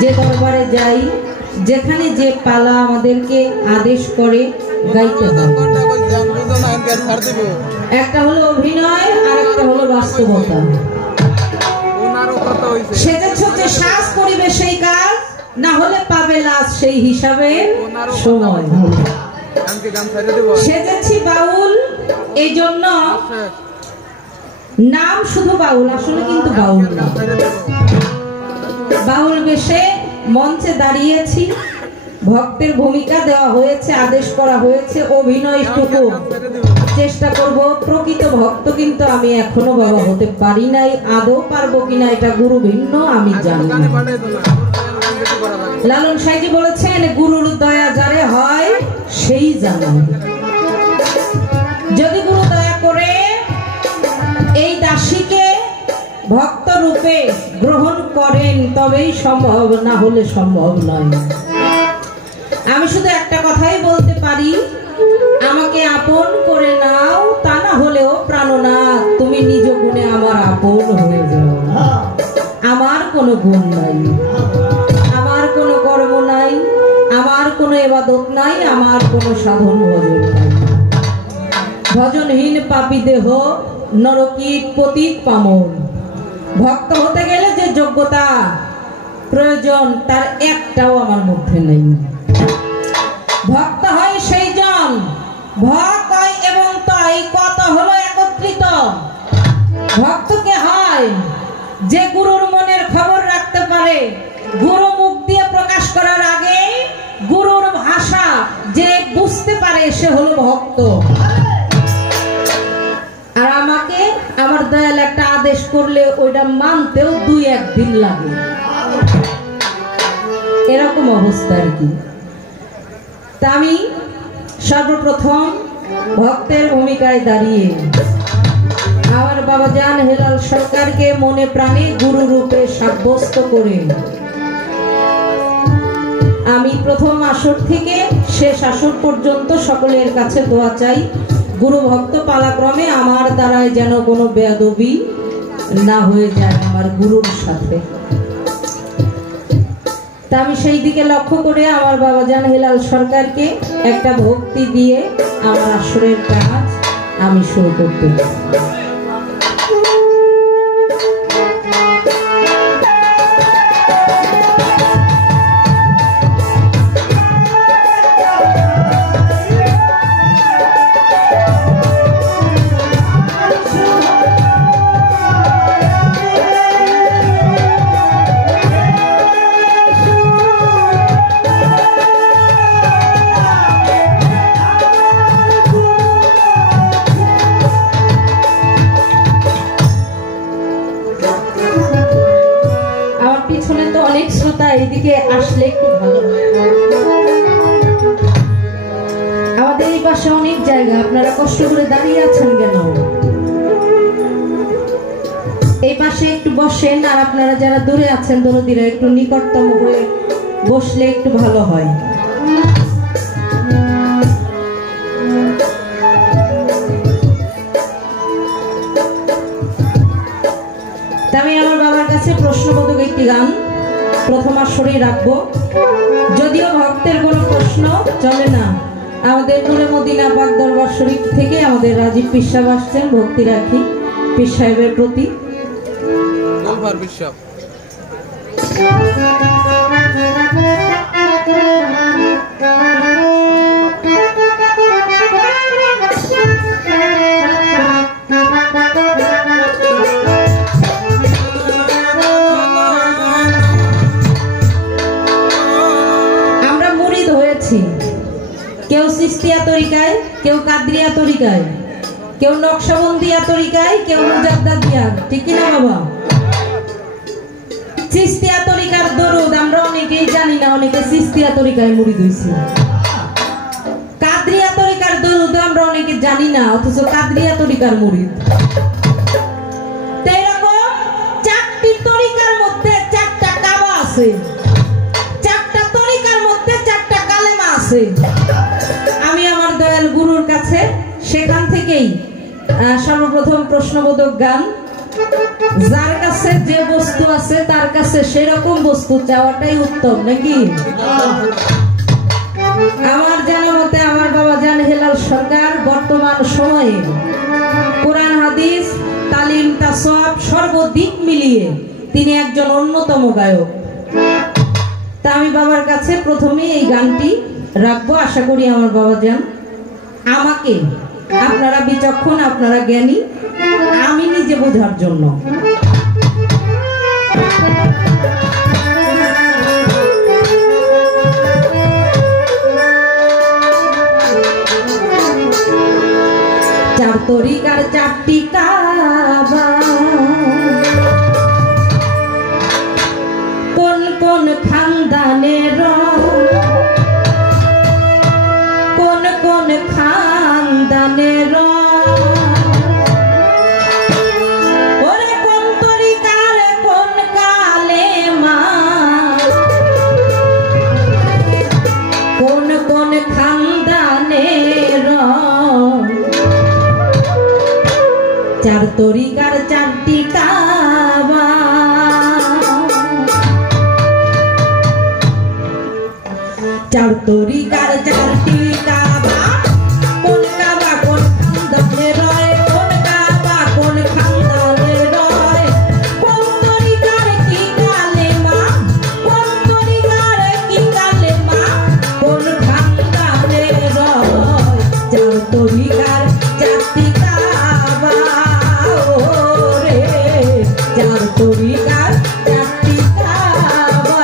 যে দরবারে যাই, যেখানে যে পালা আমাদেরকে আদেশ করে গাইতে হয়। একটা হলো অভিনয় আর একটা হলো বাস্তবতা। সেজেছ যে সাজ করিবে সেই কাজ, না হলে পাবে লাজ সেই হিসাবে সময়। সেজেছি বাউল, এই জন্য নাম শুধু বাউল, আসলে কিন্তু বাউল না। বাউল বেশে মঞ্চে দাঁড়িয়েছি, ভক্তের ভূমিকা দেওয়া হয়েছে, আদেশ করা হয়েছে, অভিনয়টুকু চেষ্টা করব। প্রকৃত ভক্ত কিন্তু আমি এখনো বাবা হতে পারি নাই, আদৌ পারবো কিনা এটা গুরু ভিন্ন আমি জানি না। লালন সাইজি বলেছেন, গুরুর দয়া যারে হয় সেই জানে। যদি গুরু দয়া করে এই দাসীকে ভক্ত রূপে গ্রহণ করেন তবেই সম্ভব, না হলে সম্ভব নয়। আমি শুধু একটা কথাই বলতে পারি, আমাকে আপন করে নাও, তা না হলেও প্রাণনাথ তুমি নিজ গুণে আমার আপন হয়ে যাও। আমার কোনো গুণ নাই, আমার কোনো কর্ম নাই, আমার কোনো ইবাদত নাই, আমার কোনো সাধন ভজন নাই। ভজনহীন পাপী দেহ নরকীট পতিত পামর। ভক্ত হতে গেলে যে যোগ্যতা প্রয়োজন তার একটাও আমার মধ্যে নেই। ভক্ত হয় সেই জন, ভক্ত হয় এবং তাই কত হলো একত্রিত। ভক্তকে হয় যে গুরুর মনের খবর রাখতে পারে, গুরু মুখ দিয়ে প্রকাশ করার আগে গুরুর ভাষা যে বুঝতে পারে সে হলো ভক্ত। আর আমাকে আমার দয়াল একটা আদেশ করলে ওইটা মানতেও 2-1 দিন লাগে, এরকম অবস্থা আর কি। তা আমি সর্বপ্রথম ভক্তের ভূমিকায় দাঁড়িয়ে আমার বাবা জান হেলাল সরকারকে মনে প্রাণে গুরু রূপে সাব্যস্ত করে আমি প্রথম আসর থেকে শেষ আসর পর্যন্ত সকলের কাছে দোয়া চাই, গুরু ভক্ত পালাক্রমে আমার দ্বারায় যেন কোনো বেয়াদবি না হয়ে যায় আমার গুরুর সাথে। তা আমি সেই দিকে লক্ষ্য করে আমার বাবা জান হেলাল সরকারকে একটা ভক্তি দিয়ে আমার আসরের কাজ আমি শুরু করতে চাই। এইদিকে আসলে একটু ভালো। আমাদের এই পাশে অনেক জায়গা, আপনারা কষ্ট করে দাঁড়িয়ে আছেন কেন? এই পাশে একটু বসেন, আর আপনারা যারা দূরে আছেন দরদিরা একটু নিকটতম হয়ে বসলে একটু ভালো হয়। আমি আমার বাবার কাছে প্রশ্নবোধক একটি গান প্রথম আসরেই রাখবো। যদিও ভক্তের কোনো প্রশ্ন চলে না, আমাদের নূরে মদিনা পাক দরবার শরীফ থেকে আমাদের রাজীব পীর সাহেব আসছেন, ভক্তি রাখি পীর সাহেবের প্রতি। কেউ সিস্তিয়া তরিকায়, কেউ কাদরিয়া তরিকায়, কেউ নকশবন্দিয়া তরিকায়, কেউ মুজাদ্দাদিয়া, ঠিক না বাবা? সিস্তিয়া তরিকার দরুদ আমরা অনেকেই জানি না, অনেকে সিস্তিয়া তরিকায় মুরিদ হইছে। কাদরিয়া তরিকার দরুদ আমরা অনেকে জানি না, অথচ কাদরিয়া তরিকার মুরিদ। এরকম 4টি তরিকার মধ্যে 4টা কাবা আছে, 4টা তরিকার মধ্যে 4টা কালেমা আছে। আমি আমার দয়াল গুরুর কাছে সেখান থেকেই সর্বপ্রথম প্রশ্নবোধক গান যার কাছে যে বস্তু আছে তার কাছে সেরকম বস্তু চাওয়াটাই উত্তম নাকি? আমার জানা মতে আমার বাবা জান হেলাল সরকার বর্তমান সময়ে কোরআন হাদিস তালিম তাসওয়াব সর্বদিক মিলিয়ে তিনি একজন অন্যতম গায়ক। তা আমি বাবার কাছে প্রথমে এই গানটি রাখবো। আশা করি আমার বাবা জান আমাকে, আপনারা বিচক্ষণ, আপনারা জ্ঞানী, আমি নিজে বোঝার জন্য চার তরিকার চারটি কাবা, কোন কোন খানদানের, কোন কোন খানদানের, ওরে কোন তরিকার কোন কালেমা, কোন কোন খানদানের, চার তরিকার চারটি কাবা, চার তরিকার চারটি কাবা, কোন কাবা কোন খানদানের রয়, কোন কাবা কোন খানদানের রয়, কোন তরিকার কি কালেমা, কোন তরিকার কি কালেমা, কোন খানদানের রয়, চার তরিকার চারটি কাবা, ওরে চার তরিকার চারটি কাবা।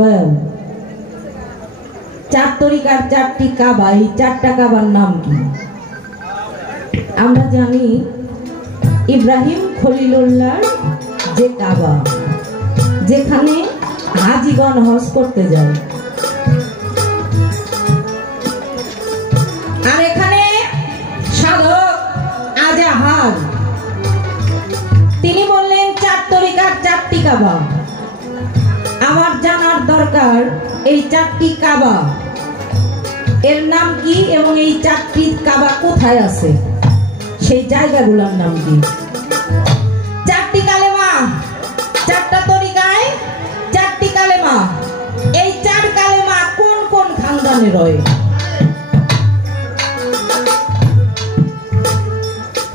দয়াল, 4 তরিকার 4টি কাবা, এই 4টা কাবার নাম কি? আমরা জানি ইব্রাহিম খলিলুল্লাহর যে কাবা, যেখানে হাজিগণ হজ করতে যায়, আর এখানে সাধক আজাহার তিনি বললেন 4 তরিকার 4টি কাবা। আমার জানার দরকার এই 4টি কাবা এর নাম কি এবং এই 4টি কাবা কোথায় আছে, সেই জায়গাগুলোর নাম কি? 4টি কালেমা, 4টা তরিকায় 4টি কালেমা, এই 4 কালেমা কোন কোন খানদানে রয়?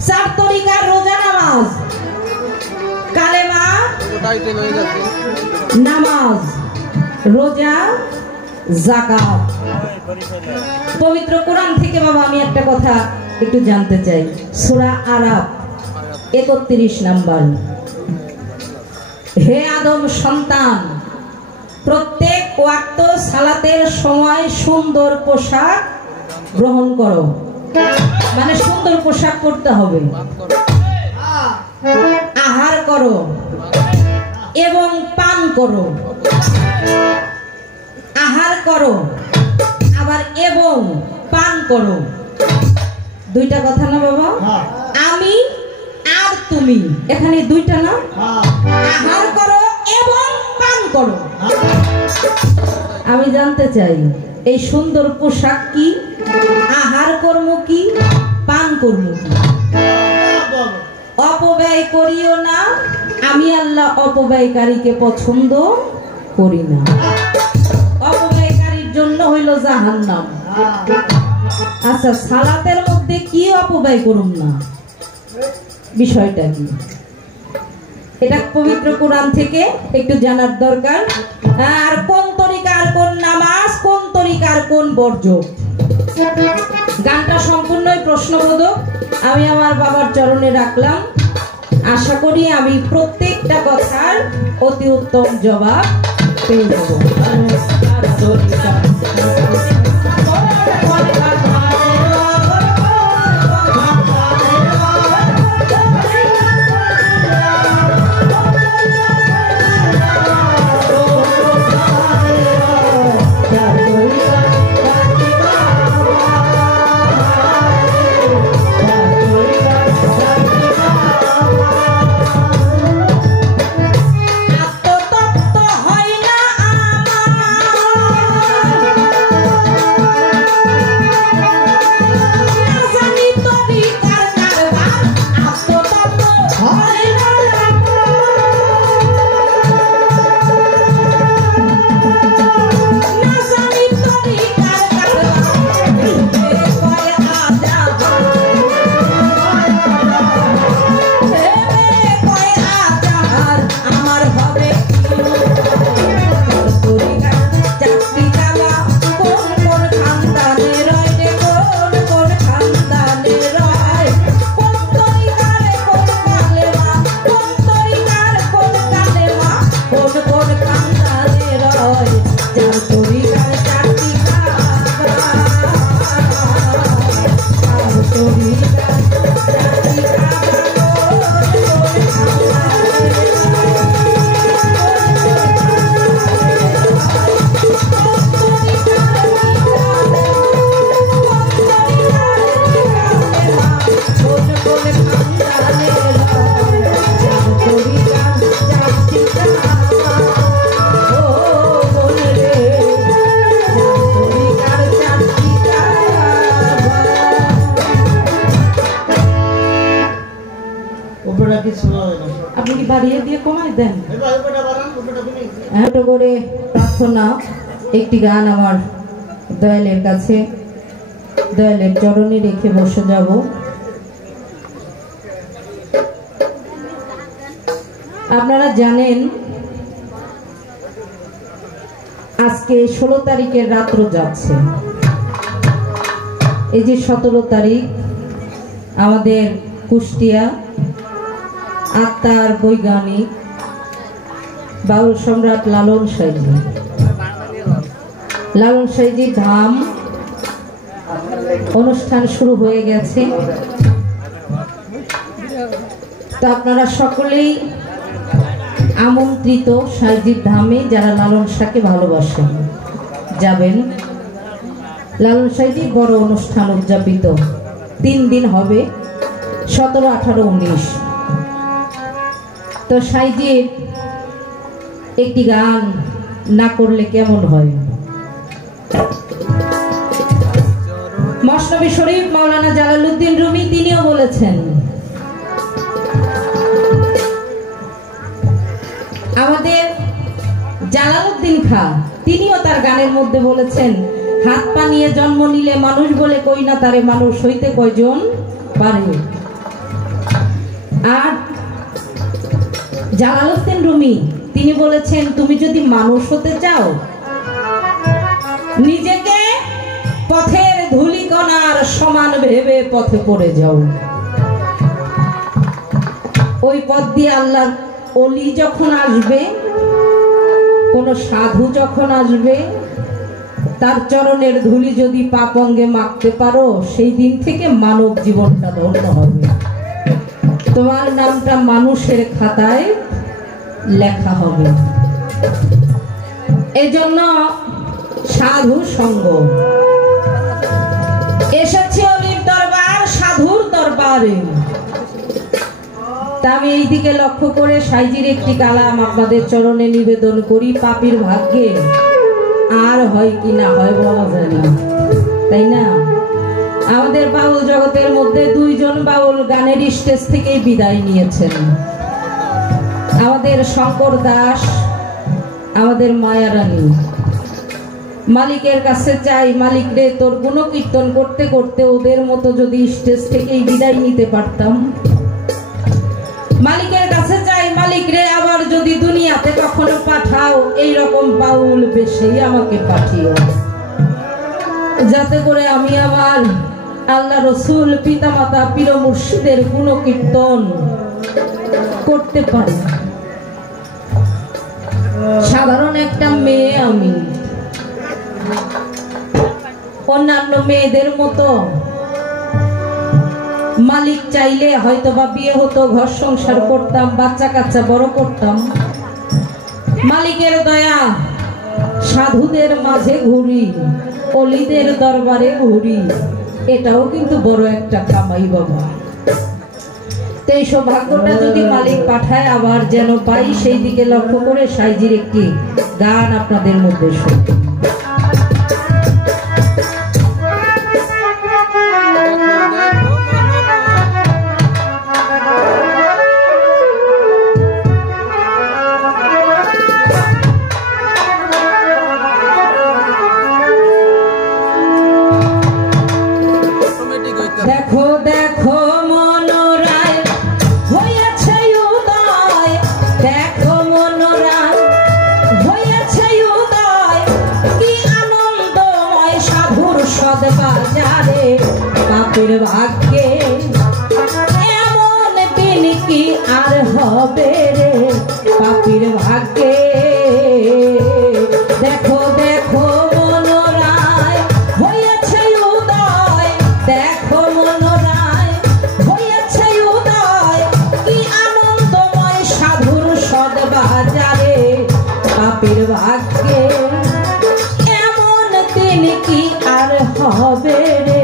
4 তরিকার রোজা নামাজ, কালেমা নামাজ, রোজা, যাকাত। পবিত্র কোরআন থেকে বাবা আমি একটা কথা একটু জানতে চাই। সূরা আরাফ 31 নাম্বার, হে আদম সন্তান, প্রত্যেক ওয়াক্ত সালাতের সময় সুন্দর পোশাক গ্রহণ করো, মানে সুন্দর পোশাক পরতে হবে, আহার করো এবং পান করো। আহার করো আবার এবং পান করো, দুইটা কথা না বাবা? আমি আর তুমি, এখানে দুইটা না? আহার করো এবং পান করো। আমি জানতে চাই এই সুন্দর পোশাক কি, আহার কর্ম কি, পান কর্ম কি? অপব্যয় করিও না, আমি আল্লাহ অপব্যয়কারীকে পছন্দ করি না। অপব্যয়কারীর জন্য হইল জাহান্নাম। আচ্ছা, সালাতের মধ্যে কি অপব্যয় করুন না, বিষয়টা কি? এটা পবিত্র কোরআন থেকে একটু জানার দরকার। আর কোন তরিকার কোন নামাজ, কোন তরিকার কোন বর্জ্য? গানটা সম্পূর্ণই প্রশ্নবোধক, আমি আমার বাবার চরণে রাখলাম। আশা করি আমি প্রত্যেকটা কথার অতি উত্তম জবাব পেয়ে যাব। আপনি কি বাড়িয়ে দিয়ে কমাই দেন? ছোট করে প্রার্থনা একটি গান আমার দয়ালের কাছে, দয়ালের চরণে রেখে বসে যাব। আপনারা জানেন আজকে 16 তারিখের রাত্র যাচ্ছে, এই যে 17 তারিখ আমাদের কুষ্টিয়া আত্মার বৈজ্ঞানিক বাউল সম্রাট লালন সাইজি লালন সাইজির ধাম অনুষ্ঠান শুরু হয়ে গেছে। তো আপনারা সকলেই আমন্ত্রিত সাইজির ধামে, যারা লালন শাহকে ভালোবাসেন যাবেন। লালন সাইজির বড় অনুষ্ঠান উদযাপিত 3 দিন হবে, 17, 18, 19। তো সাইজির একটি গান না করলে কেমন হয়? মসনবী শরীফ মাওলানা জালালউদ্দিন রুমি তিনিও বলেছেন, আমাদের জালালউদ্দিন খাঁ তিনিও তার গানের মধ্যে বলেছেন, হাত পা নিয়ে জন্ম নিলে মানুষ বলে কই না তারে মানুষ হইতে কয়জন পারে। আর জালালউদ্দিন রুমি তিনি বলেছেন, তুমি যদি মানুষ হতে চাও নিজেকে পথের ধূলিকণার সমান ভেবে পথে পড়ে যাও। ওই পথ দিয়ে আল্লাহর ওলি যখন আসবে, কোন সাধু যখন আসবে, তার চরণের ধুলি যদি পাপ অঙ্গে মাখতে পারো, সেই দিন থেকে মানব জীবনটা ধন্য হবে। তোমার নামটা মানুষের খাতায় লেখা হবে। এজন্য সাধু সঙ্গ এসেছে অলির দরবার, সাধুর দরবারে। তা আমি এই দিকে লক্ষ্য করে সাইজির একটি কালাম আপনাদের চরণে নিবেদন করি। পাপীর ভাগ্যে আর হয় কি না হয় বলা যায় না, তাই না? আমাদের বাউল জগতের মধ্যে 2 জন বাউল গানের স্টেজ থেকেই বিদায় নিয়েছেন। আমাদের শঙ্কর দাস, আমাদের মায়ারানী। মালিকের কাছে চাই, মালিক রে তোর গুণকীর্তন করতে করতে ওদের মতো যদি স্টেজ থেকেই বিদায় নিতে পারতাম। মালিকের কাছে চাই, মালিক রে আবার যদি দুনিয়াতে কখনো পাঠাও, এই রকম বাউল বেশেই আমাকে পাঠিও, যাতে করে আমি আমার আল্লাহ রসুল পিতামাতা পীর মুর্শিদের গুণকীর্তন করতে পারি। সাধারণ একটা মেয়ে আমি, অন্যান্য মেয়েদের মতো মালিক চাইলে হয়তো বা বিয়ে হতো, ঘর সংসার করতাম, বাচ্চা কাচ্চা বড় করতাম। মালিকের দয়া, সাধুদের মাঝে ঘুরি, অলিদের দরবারে ঘুরি, এটাও কিন্তু বড় একটা কামাই বাবা। তো এই সৌভাগ্যটা যদি মালিক পাঠায় আবার যেন পাই, সেই দিকে লক্ষ্য করে সাইজির একটি গান আপনাদের মধ্যে শুনি। দেখো দেখো মনোরায় হয়েছে উদয়, দেখো মনোরায় হয়েছে উদয়, কি আনন্দময় সাধুর সদবাজারে। পাপের ভাগ্যে এমন দিন কি আর হবে রে, পাপের ভাগ্যে। দেখো দেখো মনোরায় হয়েছে উদয়, দেখো মনোরায় হয়েছে উদয়, কি আনন্দময় সাধুর সদবাজারে। পাপের ভাগ্যে এমন দিন কি আর হবে রে,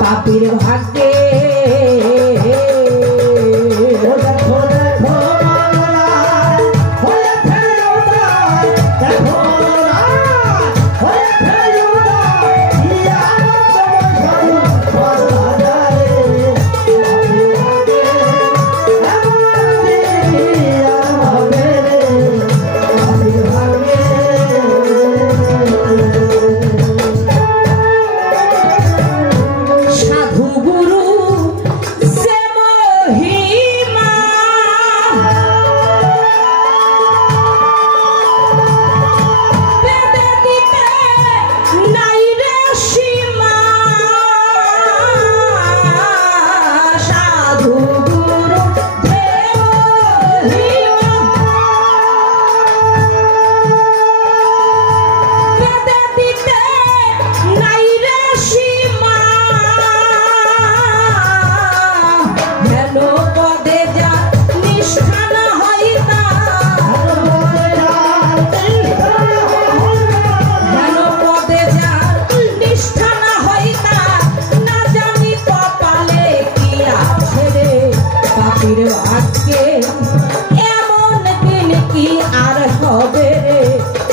পাপের ভাগ্যে। দেখো দেখো মনোরায় হয়েছে উদয়, দেখো মনোরায় হয়েছে উদয়, কি আনন্দময় সাধুর সদবাজারে। সাধু গুরু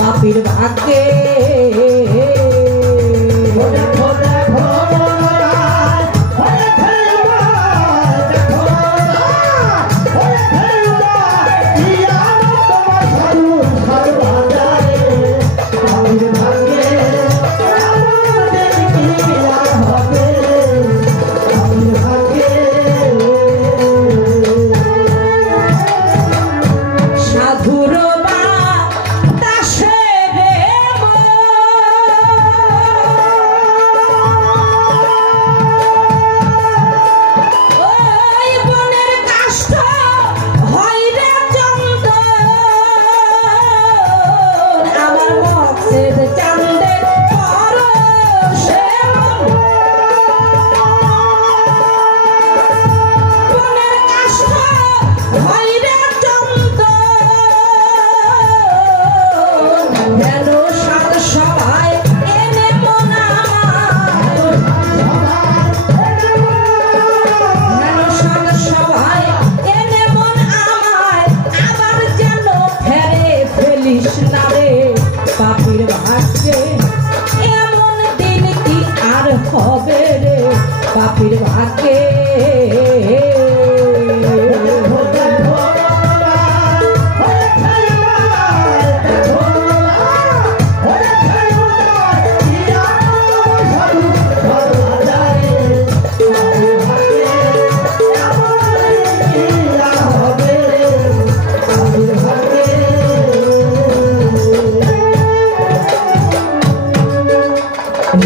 পাপীর ভাগ্যে। পাপীর ভাগ্যে এমন দিন কি আর হবে রে, পাপীর ভাগ্যে।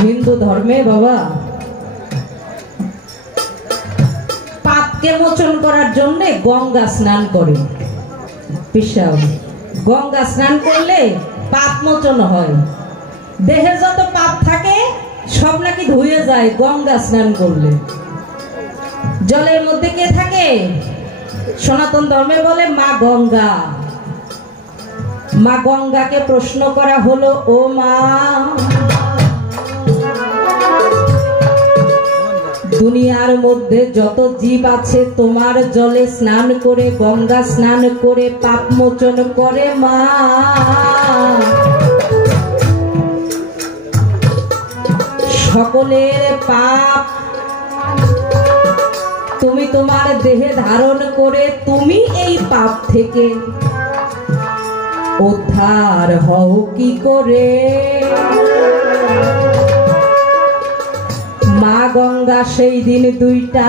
হিন্দু ধর্মে বাবা পাপকে মোচন করার জন্য গঙ্গা স্নান করে। বিশাল গঙ্গা স্নান করলে পাপ মোচন হয়। দেহে যত পাপ থাকে সব নাকি ধুয়ে যায় গঙ্গা স্নান করলে। জলের মধ্যে কে থাকে? সনাতন ধর্মে বলে মা গঙ্গা। মা গঙ্গাকে প্রশ্ন করা হলো, ও মা, দুনিয়ার মধ্যে যত জীব আছে তোমার জলে স্নান করে, গঙ্গা স্নান করে পাপ মোচন করে মা। সকলের পাপ তুমি তোমার দেহে ধারণ করে তুমি এই পাপ থেকে উদ্ধার হও কি করে? মা গঙ্গা সেই দিন দুইটা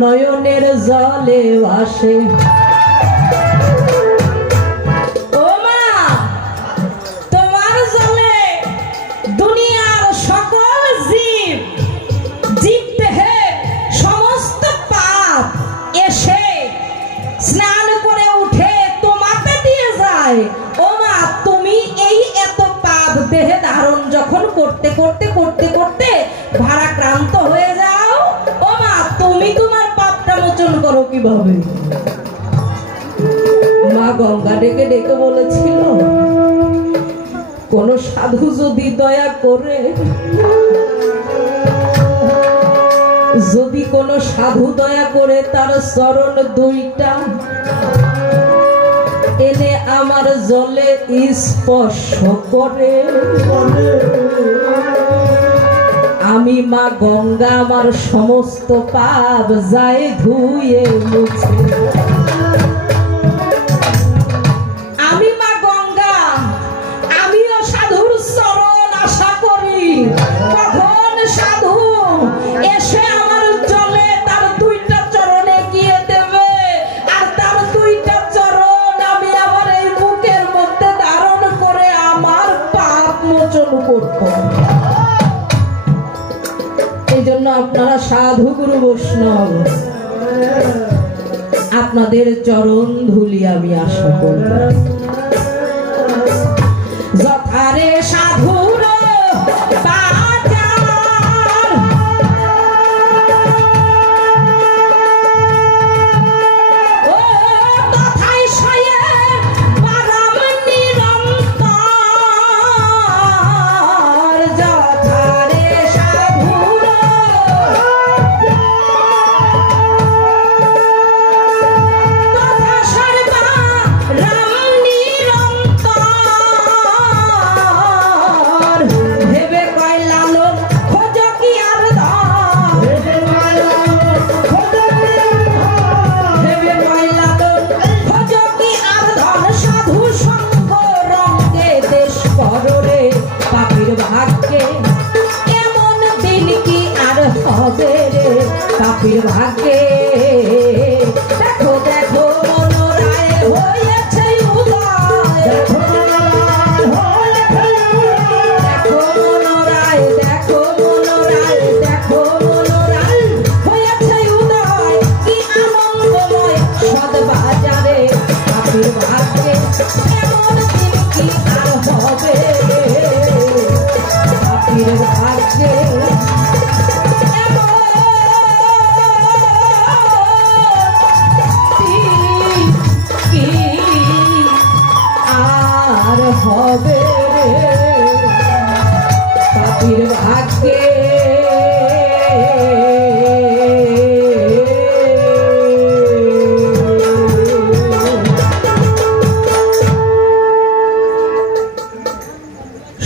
নয়নের জলে ভাসে। ও মা, তোমার জলে দুনিয়ার সকল জীব দেহে সমস্ত পাপ এসে স্নান করে উঠে তোমাকে দিয়ে যায়। ও মা, তুমি এই এত পাপ দেহে ধারণ যখন করতে করতে করতে করতে ভারাক্রান্ত হয়ে যাও, ও মা, তুমি তোমার পাপটা মোচন করো কিভাবে? মা গঙ্গা ডেকে ডেকে বলেছিল, কোন সাধু যদি দয়া করে, যদি কোন সাধু দয়া করে তার চরণ দুইটা এনে আমার জলে স্পর্শ করে, আমি মা গঙ্গা আমার সমস্ত পাপ যায় ধুয়ে মুছে। আমি মা গঙ্গা, আমিও সাধুর চরণ আশা করি, কখন সাধু এসে আমার জলে তার দুইটা চরণে গিয়ে দেবে, আর তার দুইটা চরণ আমি আমার এই বুকের মধ্যে ধারণ করে আমার পাপ মোচন করব। এই জন্য আপনারা সাধু গুরু বৈষ্ণব, আপনাদের চরণ ধুলি আমি আশা করব। যথারে সাধুর পাপীর ভাগ্যে দেখো দেখো মনোরায় হয়েছে উদয় দেখো মনোরায় দেখো মনোরায় দেখো মনোরায় হয়েছে উদয় কি আনন্দময় সদবাজারে পাপীর ভাগ্যে এমন দিন কি আর হবে পাপীর ভাগ্যে হবে পাপীর ভাগ্যে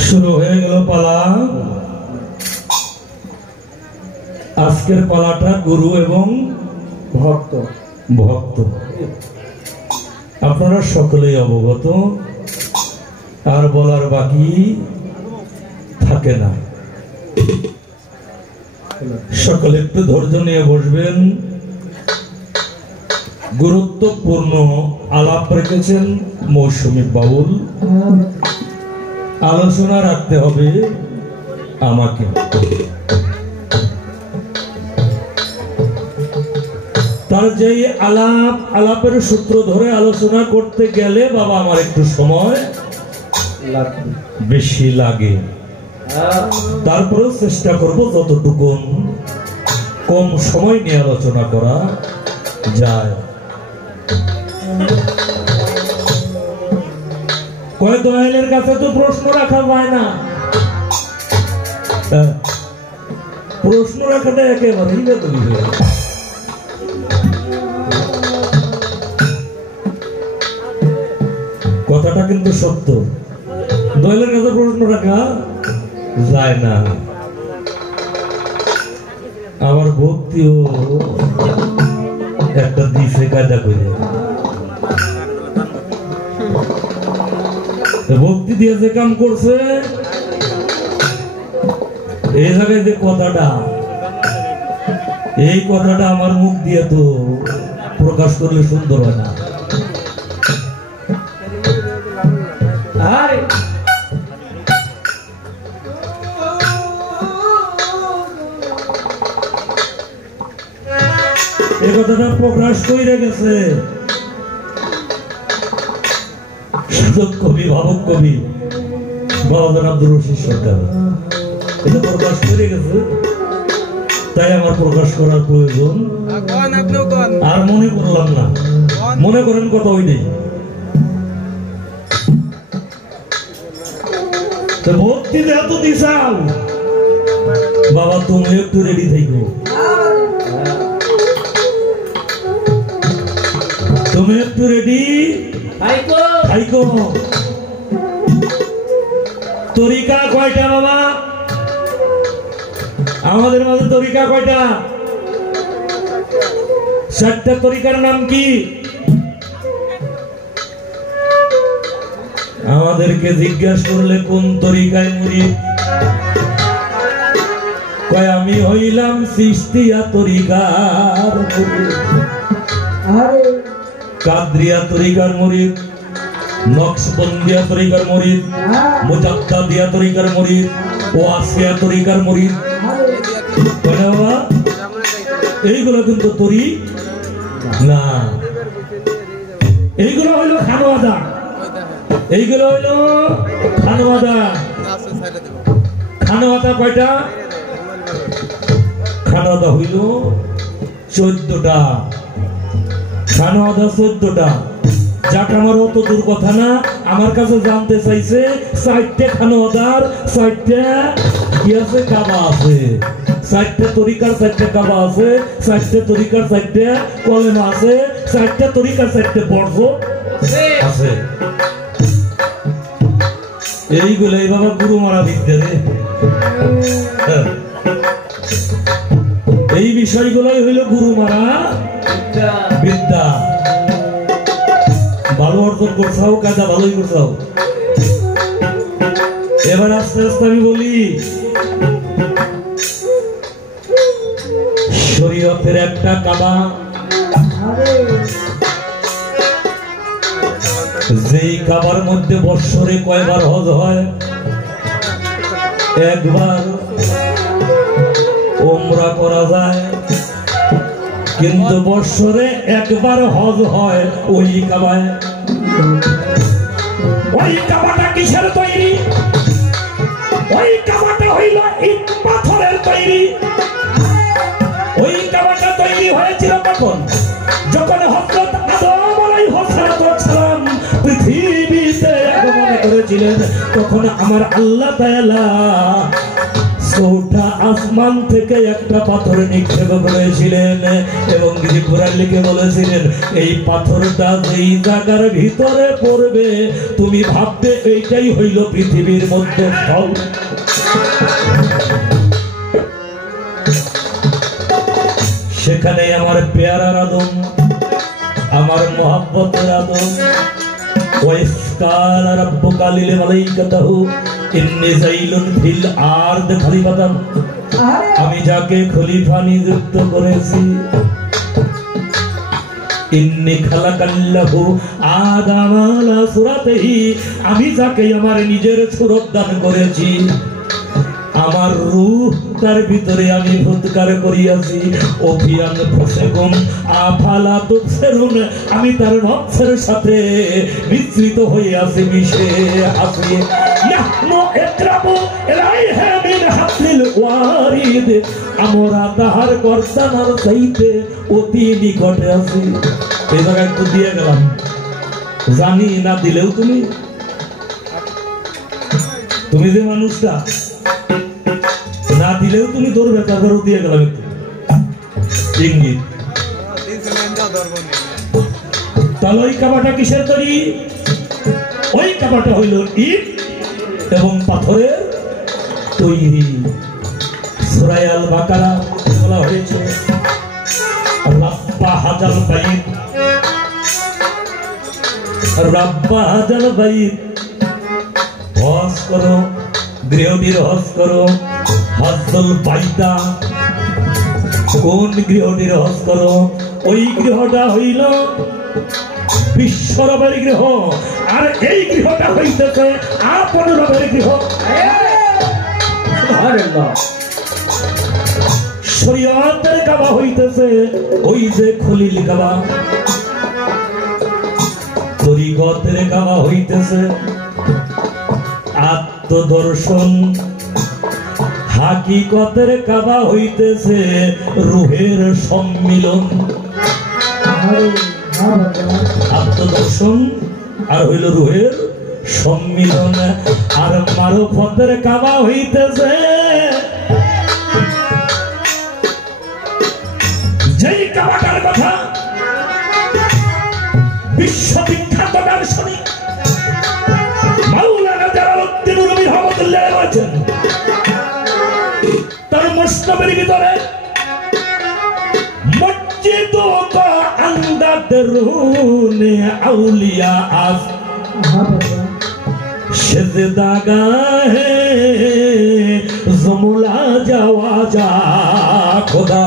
শুরু হয়ে গেল পালা। আজকের পালাটা গুরু এবং ভক্ত ভক্ত আপনারা সকলেই অবগত, আর বলার বাকি থাকে না। সকলে একটু ধৈর্য নিয়ে বসবেন। গুরুত্বপূর্ণ আলাপ রেখেছেন মৌসুমী বাউল, আলোচনা রাখতে হবে আমাকে। তার যেই আলাপের সূত্র ধরে আলোচনা করতে গেলে বাবা আমার একটু সময় বেশি লাগে, তারপরেও চেষ্টা করব যতটুকু কম সময় নিয়ে আলোচনা করা যায়। কয় দয়ালের কাছে তো প্রশ্ন রাখা যায় না, প্রশ্ন রাখাটা একেবারেই বেদবি হয়ে যায়। কথাটা কিন্তু সত্য, দয়ালের কাছে প্রশ্ন রাখা যায় না। আবার ভক্তিও একটা দিশে কায়দা করে, ভক্তি দিয়ে যে কাম করছে এই জায়গায় যে কথাটা, এই কথাটা আমার মুখ দিয়ে তো প্রকাশ করলে সুন্দর হয় না। এই কথাটা প্রকাশ করে গেছে সাধক কবি, ভাবক কবি বাবাদান আব্দুর রশিদ সরকার, এটা প্রকাশ করে গেছে, তাই আমার প্রকাশ করার প্রয়োজন আর মনে করলাম না। মনে করেন কথা ওই নেই, ভক্তি এত দিশাও বাবা, তুমি একটু রেডি থাকো, তুমি একটু রেডি থাইকো। তরিকা কয়টা বাবা আমাদের মাঝে? তরিকা কয়টা? 7টা তরিকার নাম কি? আমাদেরকে জিজ্ঞাসা করলে কোন তরিকায় মুরিদ, কয় আমি হইলাম চিশতিয়া তরিকার মুরিদ, কাদরিয়া তরিকার মুরিদ, নকশবন্দিয়া তরিকার মুরিদ, মুজাদ্দাদিয়া তরিকার মুরিদ, ওয়াসিয়া তরিকার মুরিদ। এইগুলো কিন্তু তরি না, এইগুলো হইল খানওয়াদা, এইগুলো হইল খানওয়াদা। খানওয়াদা কয়টা? খানওয়াদা হইল 14টা। খানওয়াদা 14টা। যাক আমার অত দূর কথা না, আমার কাছে জানতে চাইছে 4টে খানওয়াদার 4টা কি আছে, কাবা আছে, 4টে তরিকার 4টে কাবা আছে, 4টে তরিকার 4টে কলেমা আছে, 4টে তরিকার 4টে বর্ষ আছে। এইগুলাই বাবা গুরু মারা বিদ্যা রে। এই বিষয়গুলোই হইল গুরু মারা বিদ্যা। ভালো অর্জন করছাও, কাজা ভালোই করছাও। এবার আস্তে আস্তে আমি বলি, শরীয়ত শরীয়তের একটা কাবা, যেই কাবার মধ্যে বৎসরে কয়বার হজ হয়? একবার। উমরা করা যায়, কিন্তু বৎসরে একবার হজ হয় ওই কাবায়। ওই কাবাটা কিসের তৈরি? ওই কাবাটা হইল ইট পাথরের তৈরি। ওই কাবাটা তৈরি হয়েছিল কখন? যখন হযরত আদম আলাইহিস সালাম পৃথিবীতে আগমন করেছিলেন, তখন আমার আল্লাহ তাআলা চৌঠা আসমান থেকে একটা পাথর নিক্ষেপ করেছিলেন এবং জিবরাইল লিখে বলেছিলেন, এই পাথরটা যেই জায়গার ভিতরে পড়বে তুমি ভাববে এইটাই হইল পৃথিবীর মধ্যস্থল। সেখানে আমার পেয়ারার আদম, আমার মোহাব্বতের আদম, ওয়াইসকাল রাব্বুকা লিল মালাইকাতাহু ইন্নী জাইলুন ফিল আরদ খলিফাতান, আমি যাকে খলিফা নিযুক্ত করেছি। ইন্নী খালাকাল্লাহু আদাম আলা সুরাতিহি, আমি যাকে আমার নিজের সুরত দান করেছি, আমার রূহ তার ভিতরে আমি ফুৎকার করিয়াছি। ওফিয়ান ফুসেকুম আফালা তুবসিরুন, আমি তার নফসের সাথে মিশ্রিত হয়ে আছি, মিশে আছি। নাহনু ইকরাবু ইলাইহি মিন হাবলিল ওয়ারিদ, আমরা তাহার গর্দানের চাইতে অতি নিকটে আছি। এই জায়গায় একটু দিয়ে গেলাম, জানি না দিলেও তুমি যে মানুষটা না দিলেও তুমি ধরবে, তারপরেও দিয়ে গেলাম একটু ইঙ্গিত। তাহলে ওই কাবাটা কিসের তৈরি? ওই কাবাটা হইল ইট এবং পাথরের তৈরি। সূরা আল বাকারা বলা হয়েছে রাব্বা হাজাল বাইত, রাব্বা হাজাল বাইত, হজ করো, গৃহটির হজ করো। হজ্জুল বাইতা, কোন গৃহটির হজ করো? ওই গৃহটা হইল বিশ্বরবের গৃহ, আর এই গৃহটা হইতেছে আপন রবের গৃহ। শরীয়তের কাবা হইতেছে ওই যে খলিল কাবা, তরিকতের কাবা হইতেছে আত্মদর্শন, হাকিকতের কাবা হইতেছে রূহের সম্মিলন। আত্মদর্শন আর হইল রূহের সম্মিলন। আর মারফতের কাবা হইতেছে যেই কাবাটার কথা বিশ্ববিখ্যাত দার্শনিক মাওলানা জালালউদ্দিন রুমি রহমাতুল্লাহ বলেছেন, তার মুসনাদের ভিতরে মসজিদ কা আন্দারুনে আউলিয়া আস সেজদা গাহে জমুলা যাওয়া যা খোদা।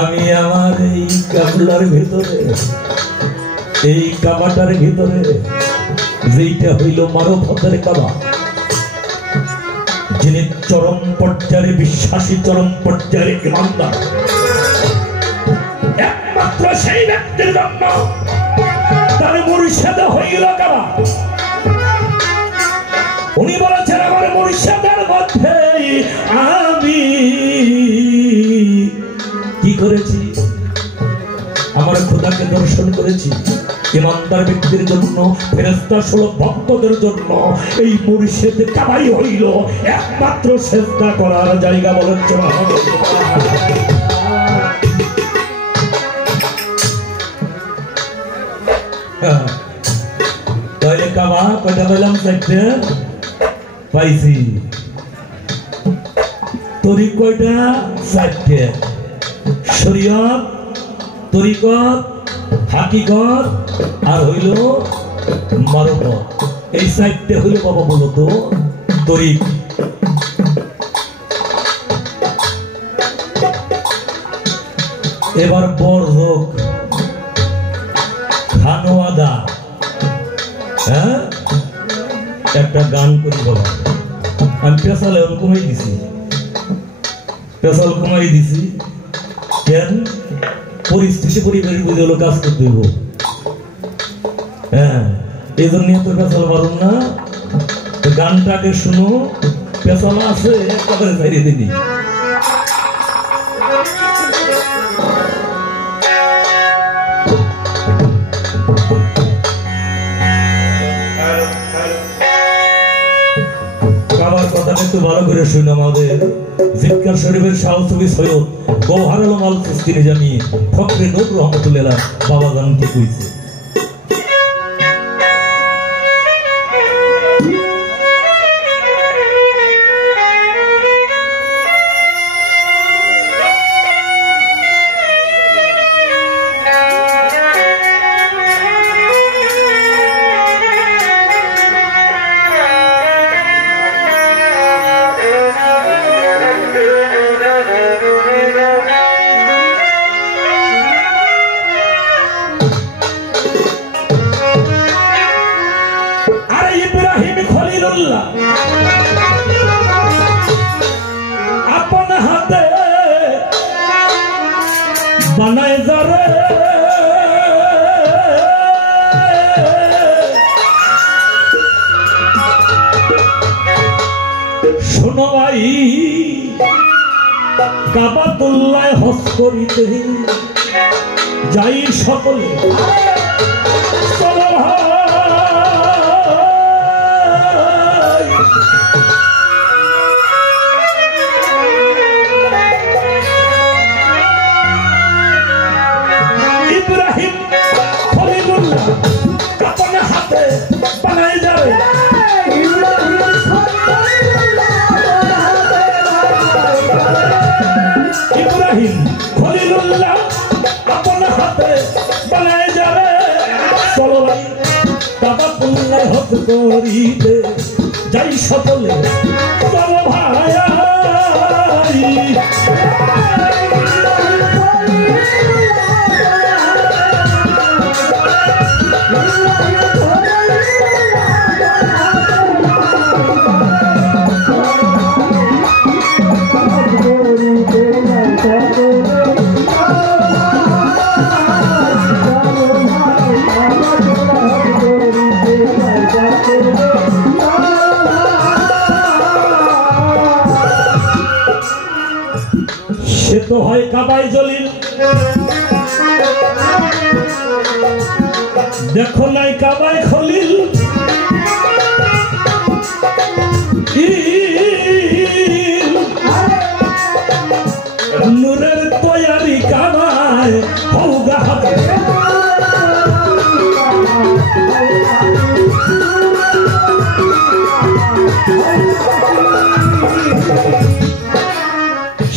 আমি আমার এই কাবলার ভিতরে, এই কাবাটার ভিতরে যেইটা হইল মারফতের কাবা, যিনি চরম পর্যায়ে বিশ্বাসী, চরম পর্যায়ে ইমানদার, একমাত্র সেই ব্যক্তির জন্য তার মুর্শিদ হইল কাবা। উনি বলেছেন আমার মুর্শিদের মধ্যে আমি কি করেছি? আমার খোদাকে দর্শন করেছি। ইমানদার ব্যক্তির জন্য, ফেরেশতা সুলভ ভক্তদের জন্য এই মুর্শিদ কাবাই হইল একমাত্র সেজদা করার জায়গা। বলেন তাহলে কাবা কয়টা বললাম? চারটে পাইছি। তরিক কয়টা? চারটে। শরীয়ত, তরিকত, হাকিকত আর হইল মারফত। এই সাইডটা হইলে বাবা বলো তো তরিক। এবার বর্জক খানোয়াদা, হ্যাঁ একটা গান করি বাবা। আমি পেশাল এখন কমাই দিছি, পেশাল কমাই দিছি কেন? পরিস্থিতি পরিবারের বুঝে হলো কাজ করতে হইব, হ্যাঁ এই জন্য এত পেশাল পারুন না। গানটাকে শুনো, পেশাল আছে একেবারে ছাড়িয়ে দিবি। কাবার কথাটা একটু ভালো করে শুনে আমাদের জিক্কার শরীফের শাহসুবি সৈয়দ গৌহার আলম আল চিস্তি জানিয়ে ফখরে নূর রহমতুল্লাহ বাবা গান কি কইছে। আপন হাতে বানায় যারে শোনো ভাই, কাবাতুল্লাহ হজ করিতে যাই সকলে, ইব্রাহিম খলিলুল্লাহ আপন হাতে বানায় যাবে, ইব্রাহিম খলিলুল্লাহ আপন হাতে বানায় যাবে। চলো ভাই কাবাতুল্লাহ হজ করিতে যাই সকলে, চলো ভাই। সে তো হয় কাবাই জলিল, দেখো নাই কাবাই খলিল, নূরের তৈয়ারি কাবায় হৌগা হাতে,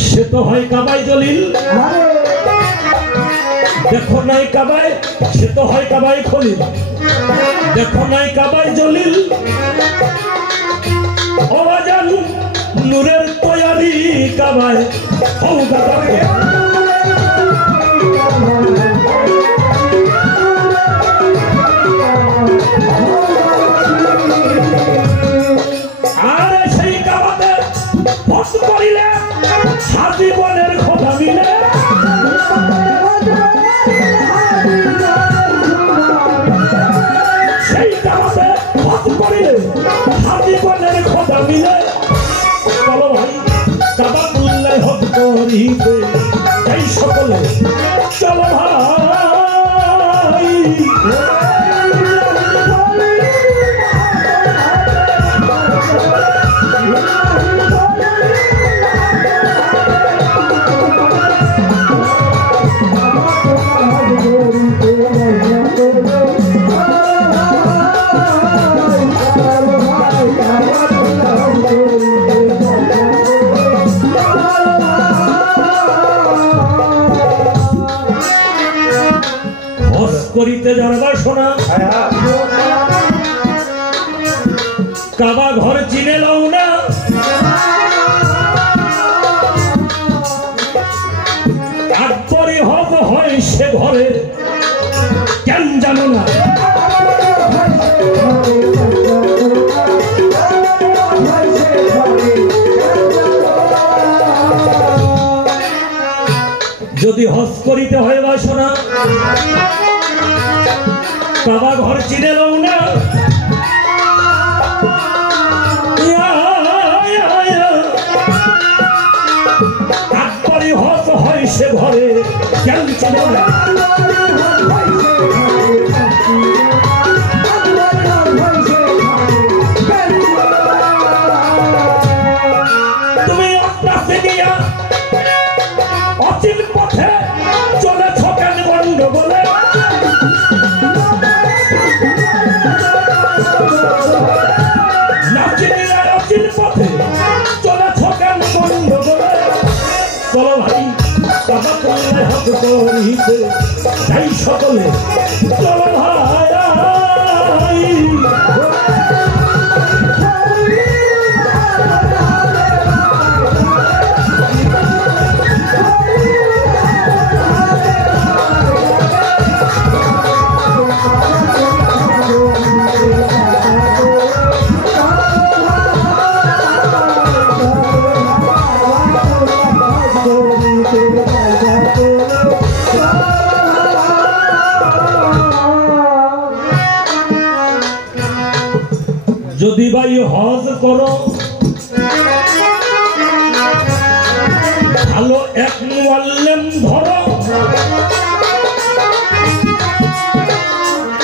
সে তো হয় কাবাই জলিল, দেখো নাই কাবাই, সে তো হয় কাবাই খলিল, দেখো নাই কাবাই জলিল, অবাজান নূরের তৈয়ারি কাবায় হৌগা হাতে। আরে সেই কাবাতে হজ করিলে জীবনের খোঁজা মিলে, সেই কাবাতে হজ করিলে জীবনের খোঁজা মিলে। চলো ভাই কাবাতুল্লাহ হজ করিতে যাই সকলে, চলো ভাই। করিতে যার বাসনা কাবা ঘর চিনে লও না একবারই হজ হয় সে ঘরে কেন জানো না যদি হজ করিতে হয় বাসনা কাবা ঘর চিনে লও না একবারই হজ হয় সে ঘরে কেন চিনে না তুমি অট্টাসে নিয়া অচিন পথে চলেছ কেন বন্ধ বলে নাচিনিয়া অচিন পথে চলেছ কেন বন্ধ বলে চলো ভাই বাবা তোমায় হক করিতে যাই সকলে চলো ভাই যদি ভাই হজ করো ভালো এক মুআল্লিম ধরো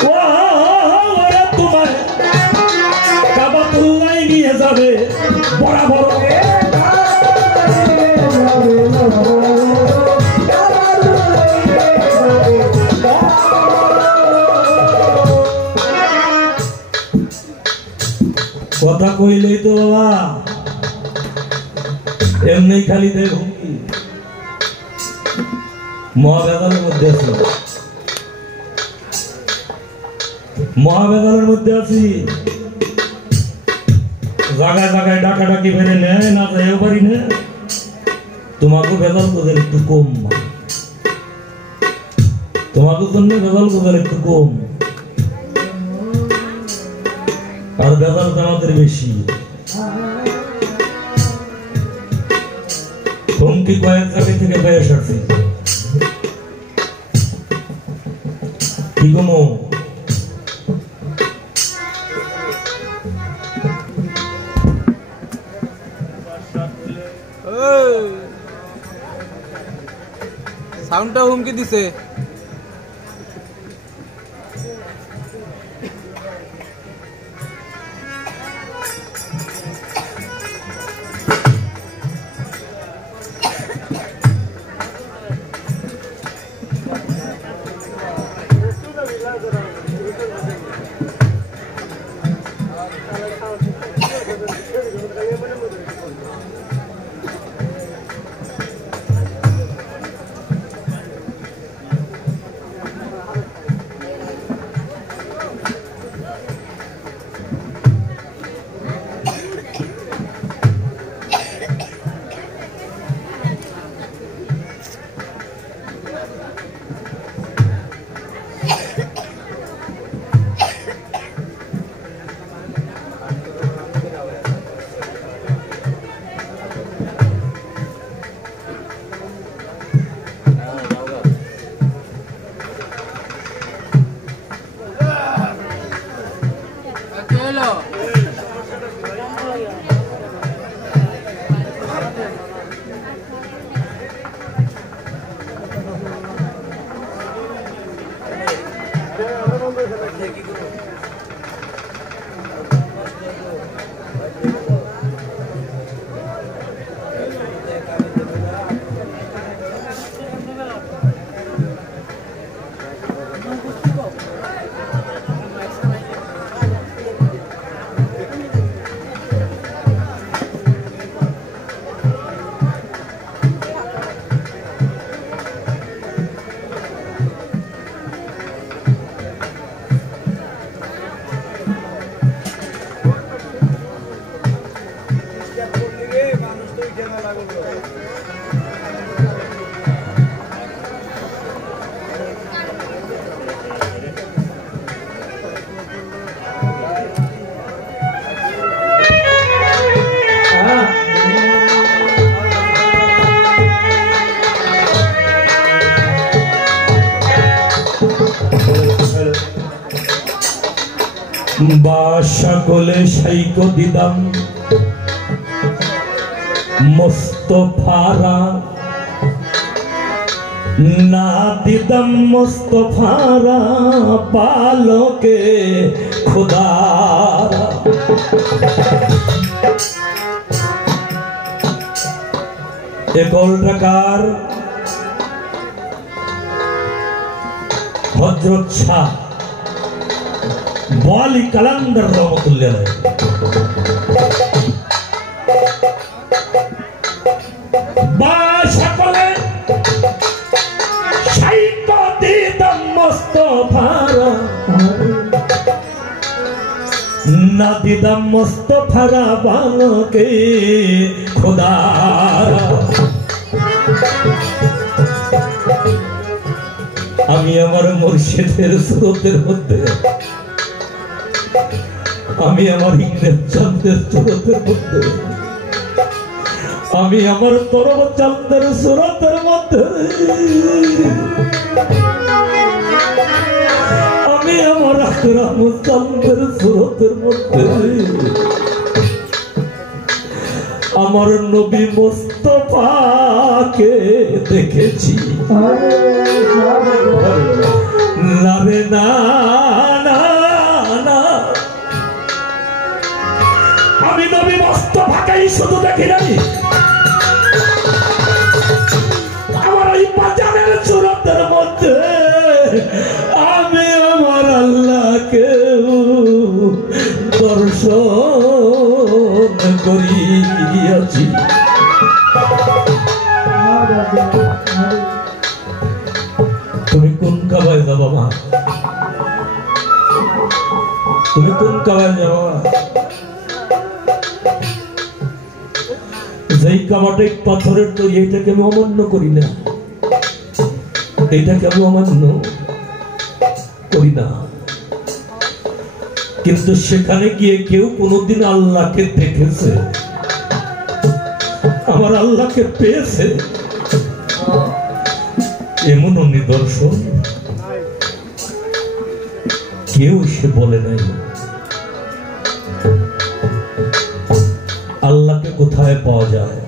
ওরা তোমার কাবাতুল্লাহ নিয়ে যাবে বরাবর কথা কইলেই তো বাবা এমনি খালি দেয় হুমকি মহাবেদালের মধ্যে আছি মহাবেদালের মধ্যে আছি জায়গায় জায়গায় ডাকাডাকি ফেরে নেয় না যাইও পারি না তোমাকে বেদাল তোদের একটু কম তোমাকে জন্য বেদাল তোদের একটু কম আর বেদাল আমাদের বেশি হুমকি কয়েক জায়গা থেকে পেয়ে আসছে কি গো সাউন্ডটা হুমকি দিছে সকলে সাইক দিদাম মোস্তফারা না দিদাম মোস্তফারা বালকে খুদারা। একল টাকার হযরত শাহ ওয়ালি কালান্দার রহমতুল্লাহ বা সকলে সাইক দিদাম মোস্তফারা না দিদাম মোস্তফারা বালকে খুদারা। আমি আমার মুর্শিদের স্রোতের মধ্যে, আমি আমার ইংরেজ চাঁদের স্রোতের মধ্যে, আমি আমার তরব চাঁদের স্রোতের মধ্যে, আমি আমার আকরাম চাঁদের স্রোতের মধ্যে আমার নবী মুস্তাফাকে দেখেছি। না রে না না না, আমি নবী মুস্তাফাকেই শুধু দেখি নাই, আমার এই বাজারের সুরতের মধ্যে আমি আমার আল্লাহকে দর্শন করিয়াছি। তুমি কোন কাবায় যাবা মা? তুমি কোন কাবায় যাবা? যেই কাবাটা পাথরের তৈরি, এটাকে আমি অমান্য করি না, এটাকে আমি অমান্য করি না। কিন্তু সেখানে গিয়ে কেউ কোনোদিন আল্লাহকে দেখেছে, আমার আল্লাহকে পেয়েছে, এমন নিদর্শন কেউ সে বলে নাই। আল্লাহকে কোথায় পাওয়া যায়?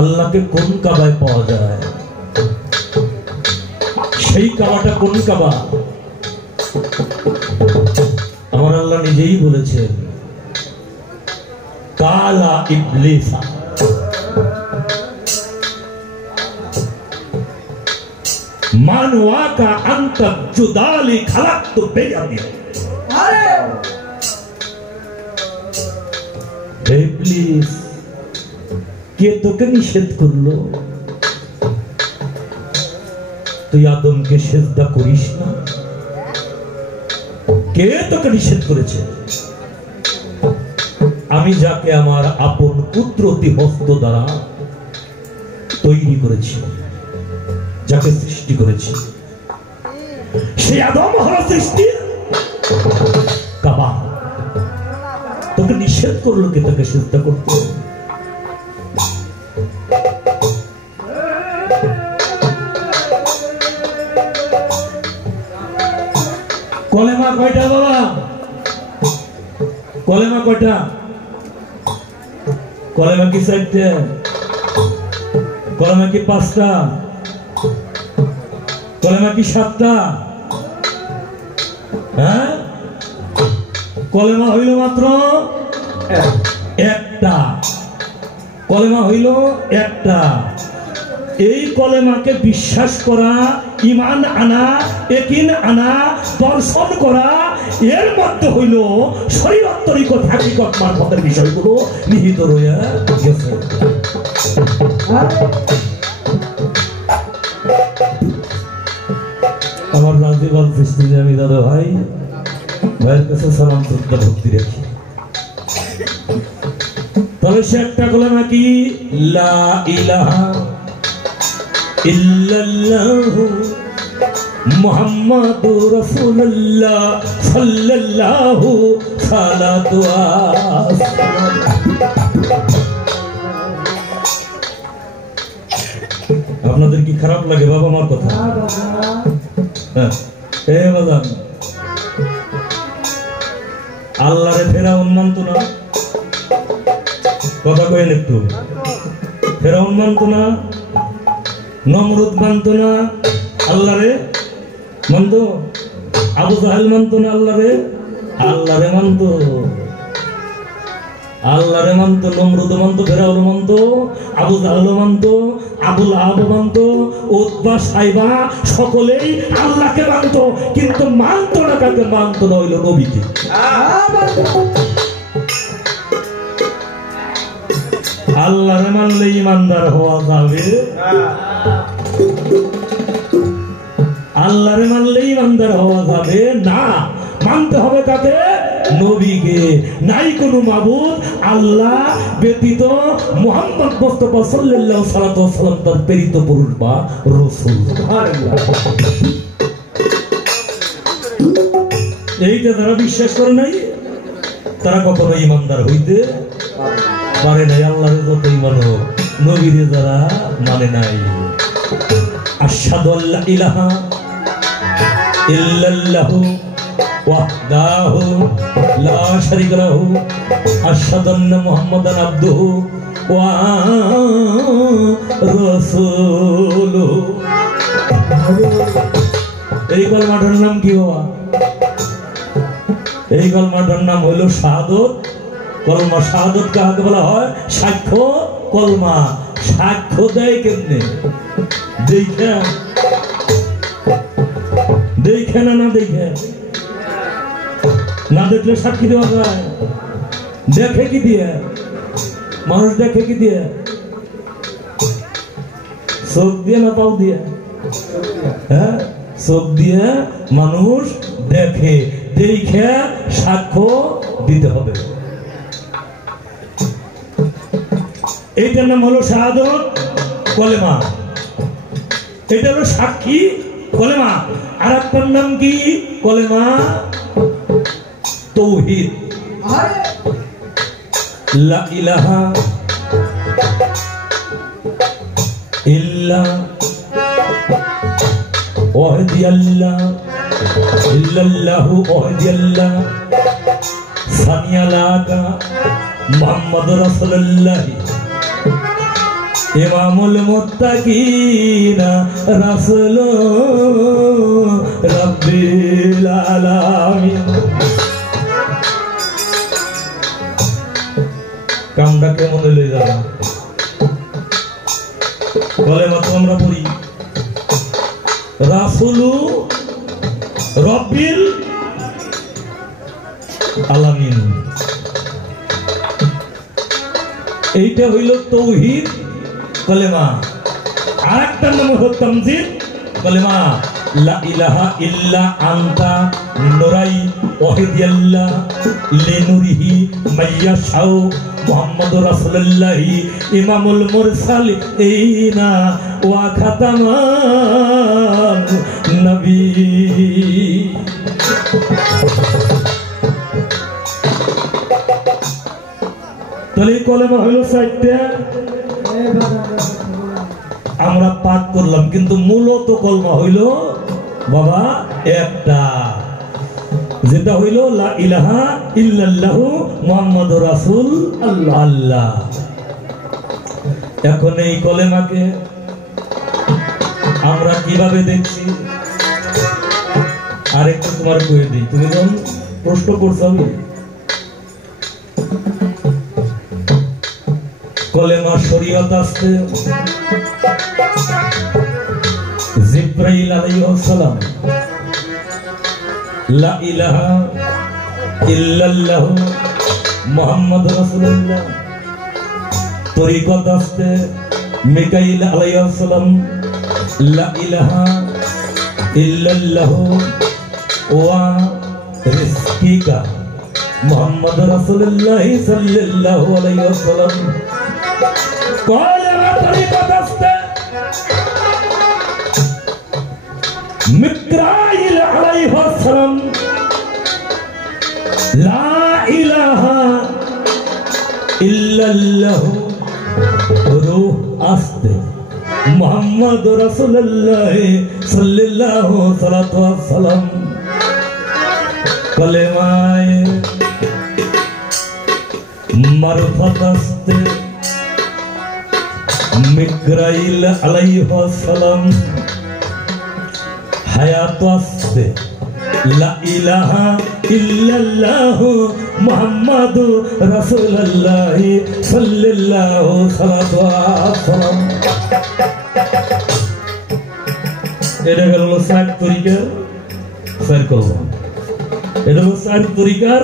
আল্লাহকে কোন কাবায় পাওয়া যায়? সেই কাবাটা কোন কাবা? আমার আল্লাহ নিজেই বলেছেন, কালা ইবলিসা মানওয়াকা আনতা জুদালি খালাকতু বিয়াদি। ইবলিস, কে তোকে নিষেধ করলো তুই আদমকে সিজদা করিস না? কে তোকে নিষেধ করেছে? আমি যাকে আমার আপন কুদরতি হস্ত দ্বারা তৈরি করেছি, যাকে সৃষ্টি করেছি, সেই আদম হলো সৃষ্টির কাবা। তোকে নিষেধ করলো কে তোকে সিজদা করতে? কলেমা কয়টা বাবা? কলেমা কয়টা? কলেমা কি 4টা? কলেমা কি 5টা? কলেমা কি 7টা? হ্যাঁ, কলেমা হইল মাত্র একটা। কলেমা হইল একটা। এই কলেমাকে বিশ্বাস করা, ঈমান আনা, ইয়াকিন আনা, দর্শন করা, এর মধ্যে হইল শরীয়ত তরিকত হাকিকত মারফতের বিষয়গুলো নিহিত রয়ে গেছে। আমার রাজি বলতেছি যে আমি দাদা ভাইয়ের কাছে সালাম শ্রদ্ধা ভক্তি রাখি। তাহলে সে একটা কলেমা কি? লা ইলাহা ইল্লাল্লাহু মুহাম্মাদুর রাসূলুল্লাহ সাল্লাল্লাহু সালাতু আপনাদের কি খারাপ লাগে বাবা আমার কথা? হ্যাঁ, এ বাজান আল্লাহরে ফেরাউন মানত না, কথা কয়েন একটু। ফেরাউন মানত না, নমরুদ মানত না, আল্লাহরে মানত। আবু জাহেল মানত না আল্লাহরে, আল্লাহরে মানত। আল্লাহরে মানত, নমরুদ মানত, ফেরাউন মানত, আবু জাহেল মানত, আবুল আহাব মানত, উতবা সাইবা সকলেই আল্লাহকে মানত, কিন্তু মানত না কাকে? মানত না হইল নবীকে। আল্লাহরে মানলে ইমানদার হওয়া যাবে? আল্লাহরে মানলে ইমানদার হওয়া যাবে না। মানতে হবে কাকে? নবীকে। নাই কোনো মাবুদ আল্লাহ ব্যতীত মুহাম্মদ মুস্তাফা সাল্লাল্লাহু আলাইহি ওয়াসাল্লাম তার প্রেরিত পুরুষ বা রাসূল। এইটা যারা বিশ্বাস করে নাই তারা কখনো ইমানদার হইতে পারে নাই। আল্লাহর যতই মানো, নবীরে যারা মানে নাই। আশহাদু আল্লা ইলাহা ইল্লাল্লাহু ওয়াহদাহু লা শারীকা লাহু আশহাদু আন্না মুহাম্মাদান আবদুহু ওয়া রাসূলুহু। এই কলমাটার নাম কি বাবা? এই কলমাটার নাম হইল শাহাদত কলমা। শাহাদত কাকে বলা হয়? সাক্ষ্য কলমা। সাক্ষ্য দেয় কেমনে? দেখে দেখে না, না দেখে না, দেখলে সাক্ষী দেওয়া যায়? দেখে কি দিয়ে? মানুষ দেখে কি দিয়ে? চোখ দিয়ে না পাও দিয়ে? হ্যাঁ, চোখ দিয়ে মানুষ দেখে, দেখে সাক্ষ্য দিতে হবে। এইটার নাম হলো শাহাদত কলেমা। এটা হলো সাক্ষী কলেমা। আর একটার নাম কি? কলেমা তাওহীদ। লা ইলাহা ইল্লা ওয়াহদিয়াল্লাহ ইল্লাল্লাহু ওয়াহদিয়াল্লাহ সামিয়ালাকা মুহাম্মাদুর রাসূলুল্লাহ ইমামুল মুত্তাকিনা রাসূল রাব্বিল আলামিন। কামটা কেমন হইল জানা? কলেমা তো আমরা পড়ি, রাসূল রাব্বিল আলামিন। এইটা হইল তাওহীদ কলেমা। আরেকটার নাম হলো তামজিদ কলেমা। লা ইলাহা ইল্লা আনতা নুরাই ওয়াহিদিয়াল্লাহ লিনুরিহি মাইয়াশাউ মুহাম্মাদুর রাসূলুল্লাহ ইমামুল মুরসালিনা ওয়া খাতামান নবী। তাহলে কলেমা হলো 4টা, আমরা পাঠ করলাম, কিন্তু মূলত কলমা হইল বাবা একটা, যেটা হইল লা ইলাহা ইল্লাল্লাহু মুহাম্মাদুর রাসূল আল্লাহ। এখন এই কলেমাকে আমরা কিভাবে দেখছি আরেকটু তোমার কয়ে দিই। তুমি যখন প্রশ্ন করছো, আমি কলেমা শরীয়ত আসছে জিবরাইল আলাইহিস সালাম লা ইলাহা ইল্লাল্লাহু মুহাম্মাদুর রাসূলুল্লাহ। তরিকত আসছে মিকাইল আলাইহিস সালাম লা ইলাহা ইল্লাল্লাহু ওয়া রিজকিকা মুহাম্মাদুর রাসূলুল্লাহ সাল্লাল্লাহু আলাইহি ওয়াসাল্লাম। কলেমা তরিকত আসছে মিকাইল আলাইহিস সালাম লা ইলাহা ইল্লাল্লাহু রূহ আসতে মুহাম্মাদুর রাসূলুল্লাহ সাল্লাল্লাহু আলাইহি ওয়াসাল্লাম। কলেমায়ে মারফাতাস্তে মিকরাইল আলাইহিস সালাম হায়াত আসতে লা ইলাহা ইল্লাল্লাহ মুহাম্মাদুর রাসূলুল্লাহ সাল্লাল্লাহু আলাইহি ওয়াসাল্লাম। এটা গেল চার তরিকার চার কলমা। এটা হলো চার তরিকার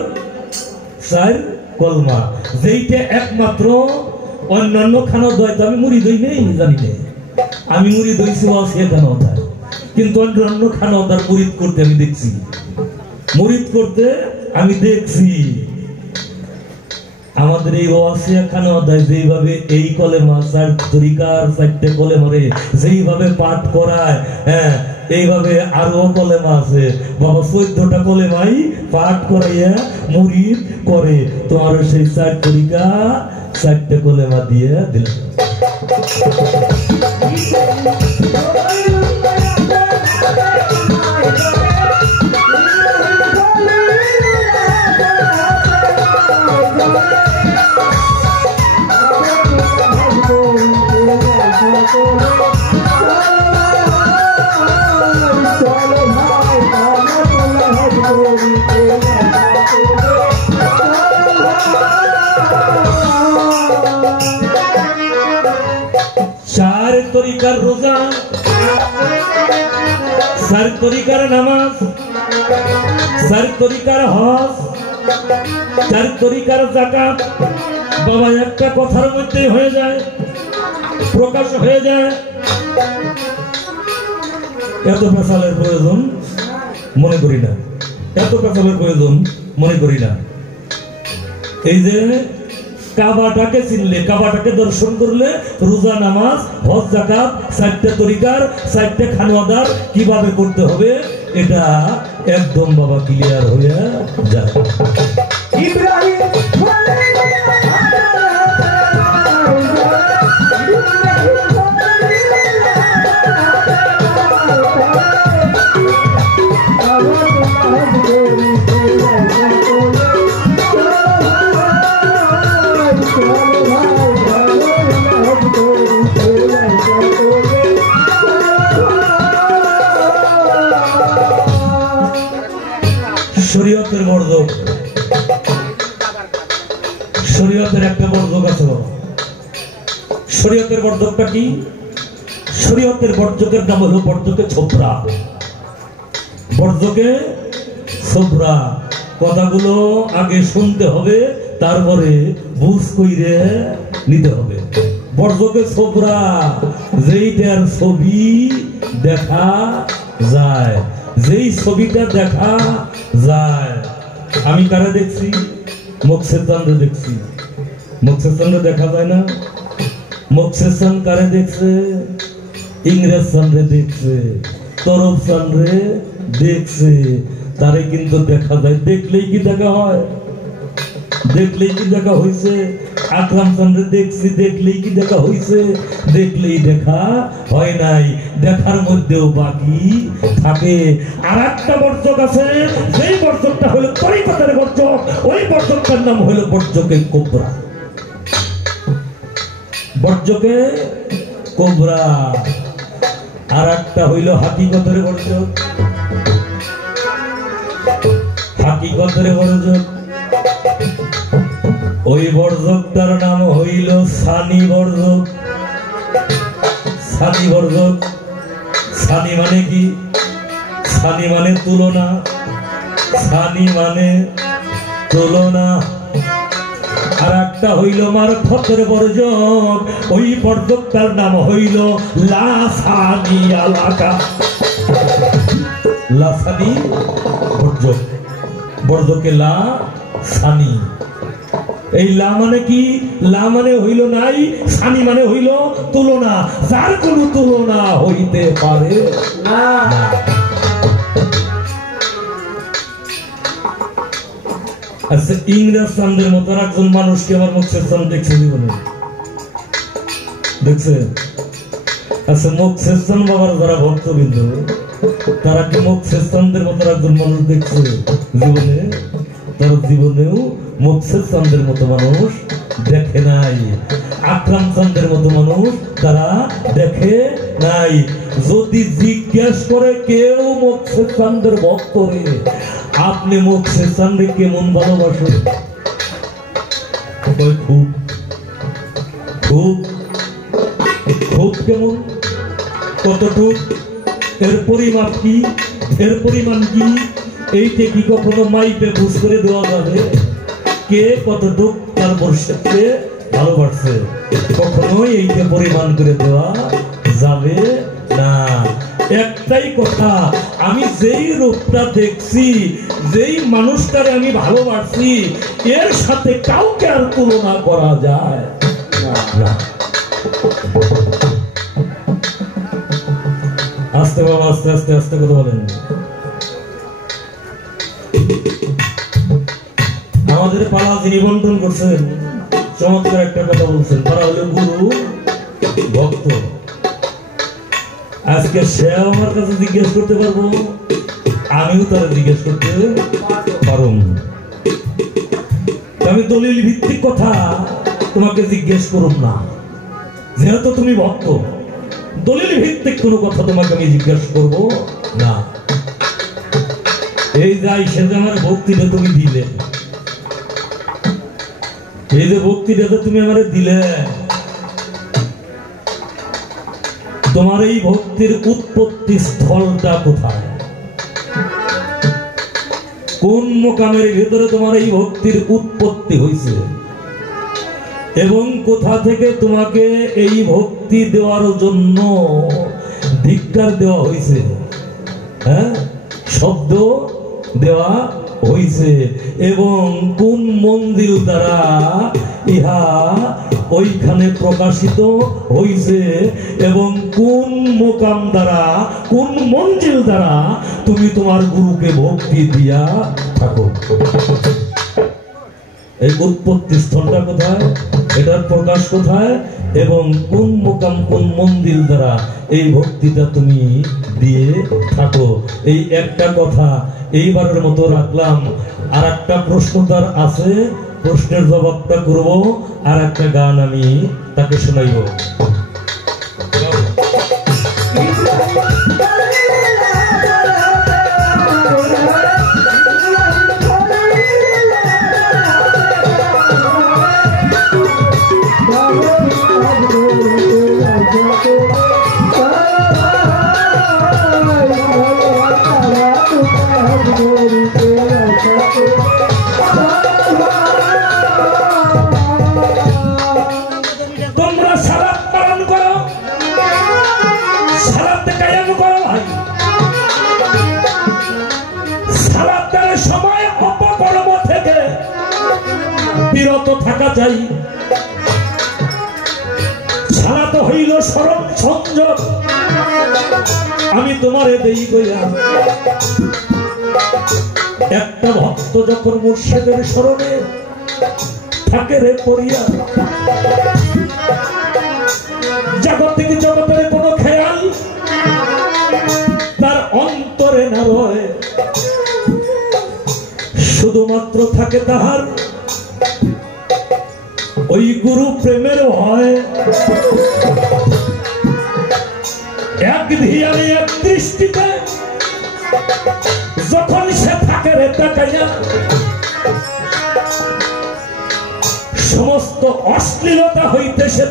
চার কলমা, যেইটা একমাত্র অন্যান্য খানা দয়। আমি মুড়ি দই নেই জানি নেই, আমি মুড়ি দইছি ওয়াসিয়া খানা দেয়, কিন্তু অন্যান্য খানা তার মুরিদ করতে আমি দেখছি, মুরিদ করতে আমি দেখছি। আমাদের এই ওয়াসিয়া খানা দেয় যেইভাবে এই কলেমা চার তরিকার চারটে কলেমারে যেইভাবে পাঠ করায়, হ্যাঁ এইভাবে আরো কলেমা আছে বাবা, 14টা কলেমাই পাঠ করাইয়া মুরিদ করে। তোমার সেই চার তরিকা চারটে কলেমা দিয়ে দিল। চার তরিকার রোজা, চার তরিকার নামাজ, চার তরিকার হজ, চার তরিকার যাকাত বাবা একটা কথার মধ্যে হয়ে যায়, প্রকাশ হয়ে যায়। এত পেশালের প্রয়োজন মনে করি না, এত পেশালের প্রয়োজন মনে করি না। এই যে কাবাটাকে চিনলে, কাবাটাকে দর্শন করলে রোজা নামাজ হজ যাকাত চারটে তরিকার চারটে খানোয়াদার কিভাবে করতে হবে এটা একদম বাবা ক্লিয়ার হয়ে যায়। ইব্রাহিম শরীয়তের বর্ধক, শরীয়তের একটা বর্ধক আছে বাবা। শরীয়তের বর্ধকটা কি? শরীয়তের বর্ধকের নাম হলো বর্ধকে ছোবরা। বর্ধকে ছোবরা কথাগুলো আগে শুনতে হবে, তারপরে বুঝ কইরে নিতে হবে। বর্ধকে ছোবরা যেইটার ছবি দেখা যায়, যেই ছবিটা দেখা যায়। আমি কারা দেখছি? মোকসেদ চান্দ্র দেখছি। মোকসেদ চান্দ্র দেখা যায় না? মোকসেদ চান্দ কারে দেখছে? ইংরেজ চান্দ্রে দেখছে, তরফ চান্দ্রে দেখছে, তারে কিন্তু দেখা যায়। দেখলেই কি দেখা হয়? দেখলেই কি দেখা হয়েছে? আকরাম চন্দ্রে দেখছি, দেখলেই কি দেখা হয়েছে? দেখলেই দেখা হয় নাই, দেখার মধ্যেও বাকি থাকে। আর একটা বর্জক আছে, যেই বর্জকটা হলো তরিকতের বর্জক, ওই বর্জকটার নাম হলো বর্জকে কোবরা। বর্জকে কোবরা। আর একটা হইল হাকিকতের বর্জক। হাকিকতের বর্জক, ওই বর্জকটার নাম হইল সানি বর্জক। সানি বর্জক, সানি মানে কি? সানি মানে তুলনা, সানি মানে তুলনা। আর একটা হইল মারফতের বর্জক, ওই বর্জকটার নাম হইল লাসানি আলাকা। লাসানি বর্জক, বর্জকে লা সানি। এই লা মানে কি? লা মানে হইল নাই, সানি মানে হইল তুলনা, যার কোন তুলনা হইতে পারে না। আচ্ছা, ইংরেজ চান্দের মতো একজন মানুষকে আমার মোকসেদ চান্দ দেখছে জীবনে? দেখছে? আচ্ছা, মোকসেদ চান্দ বাবার যারা ভক্তবৃন্দ, তারা কি মোকসেদ চান্দের মতো একজন মানুষ দেখছে জীবনে? তার জীবনেও মোকসেদ চাঁদের মতো মানুষ দেখে নাই, আকরাম চাঁদের মতো মানুষ তারা দেখে নাই। যদি জিজ্ঞেস করে কেউ মোকসেদ চাঁদের ভক্ত রে, আপনি মোকসেদ চাঁদকে কেমন ভালোবাসেন? খুব খুব খুব কেমন, কতটুক, এর পরিমাপ কি, এর পরিমাণ কি, এইটা কি কখনো মাইপে বুঝ করে দেওয়া যাবে? কে কতটুক তার বর্ষকে ভালোবাসছে, কখনোই এইটা পরিমাণ করে দেওয়া যাবে না। একটাই কথা, আমি যেই রূপটা দেখছি, যেই মানুষটারে আমি ভালোবাসছি, এর সাথে কাউকে আর তুলনা করা যায় না। আস্তে বাবা, আস্তে আস্তে আস্তে কথা বলেন। আমাদের পালা যিনি বন্টন করছেন চমৎকার একটা কথা বলছেন, তারা হলো গুরু ভক্ত। আজকে সে আমার কাছে জিজ্ঞেস করতে পারবো, আমিও তারা জিজ্ঞেস করতে পারব। আমি দলিল ভিত্তিক কথা তোমাকে জিজ্ঞেস করুন না, যেহেতু তুমি ভক্ত, দলিল ভিত্তিক কোনো কথা তোমাকে আমি জিজ্ঞেস করবো না। এই যাই সে যে আমার ভক্তিটা তুমি দিলে, এই যে ভক্তিটা তুমি আমার দিলে, তোমার এই ভক্তির উৎপত্তি স্থলটা কোথায়? কোন মোকামের ভেতরে তোমার এই ভক্তির উৎপত্তি হয়েছে এবং কোথা থেকে তোমাকে এই ভক্তি দেওয়ার জন্য ধিক্কার দেওয়া হয়েছে, হ্যাঁ, শব্দ দেওয়া হয়েছে, এবং কোন মন্দির দ্বারা ইহা ওইখানে প্রকাশিত হয়েছে, এবং কোন মোকাম দ্বারা, কোন মঞ্জিল দ্বারা তুমি তোমার গুরুকে ভক্তি দিয়া থাকো। এই উৎপত্তি স্থলটা কোথায়, এটার প্রকাশ কোথায়, এবং কোন মোকাম কোন মন্দির দ্বারা এই ভক্তিটা তুমি দিয়ে থাকো। এই একটা কথা এইবারের মতো রাখলাম। আর একটা প্রশ্ন তার আছে, প্রশ্নের জবাবটা করব, আর একটা গান আমি তাকে শোনাইব। তোমরা সালাত পালন করো, সালাত কায়েম করো ভাই। সালাতের সময় অপকর্ম থেকে বিরত থাকা চাই। সালাত হইল স্মরণ সংযোগ, আমি তোমারে দেই কইয়া। একটা ভক্ত যখন মুর্শিদের স্মরণে থাকে রে পড়িয়া, জাগতিক জগতের কোনো খেয়াল তার অন্তরে না রয়, শুধুমাত্র থাকে তাহার ওই গুরু প্রেমের হয়। এক ধিয়ানে এক দৃষ্টিতে যখন সে থাকে রে তাকাইয়া, সমস্ত অশ্লীলতা হইতে সে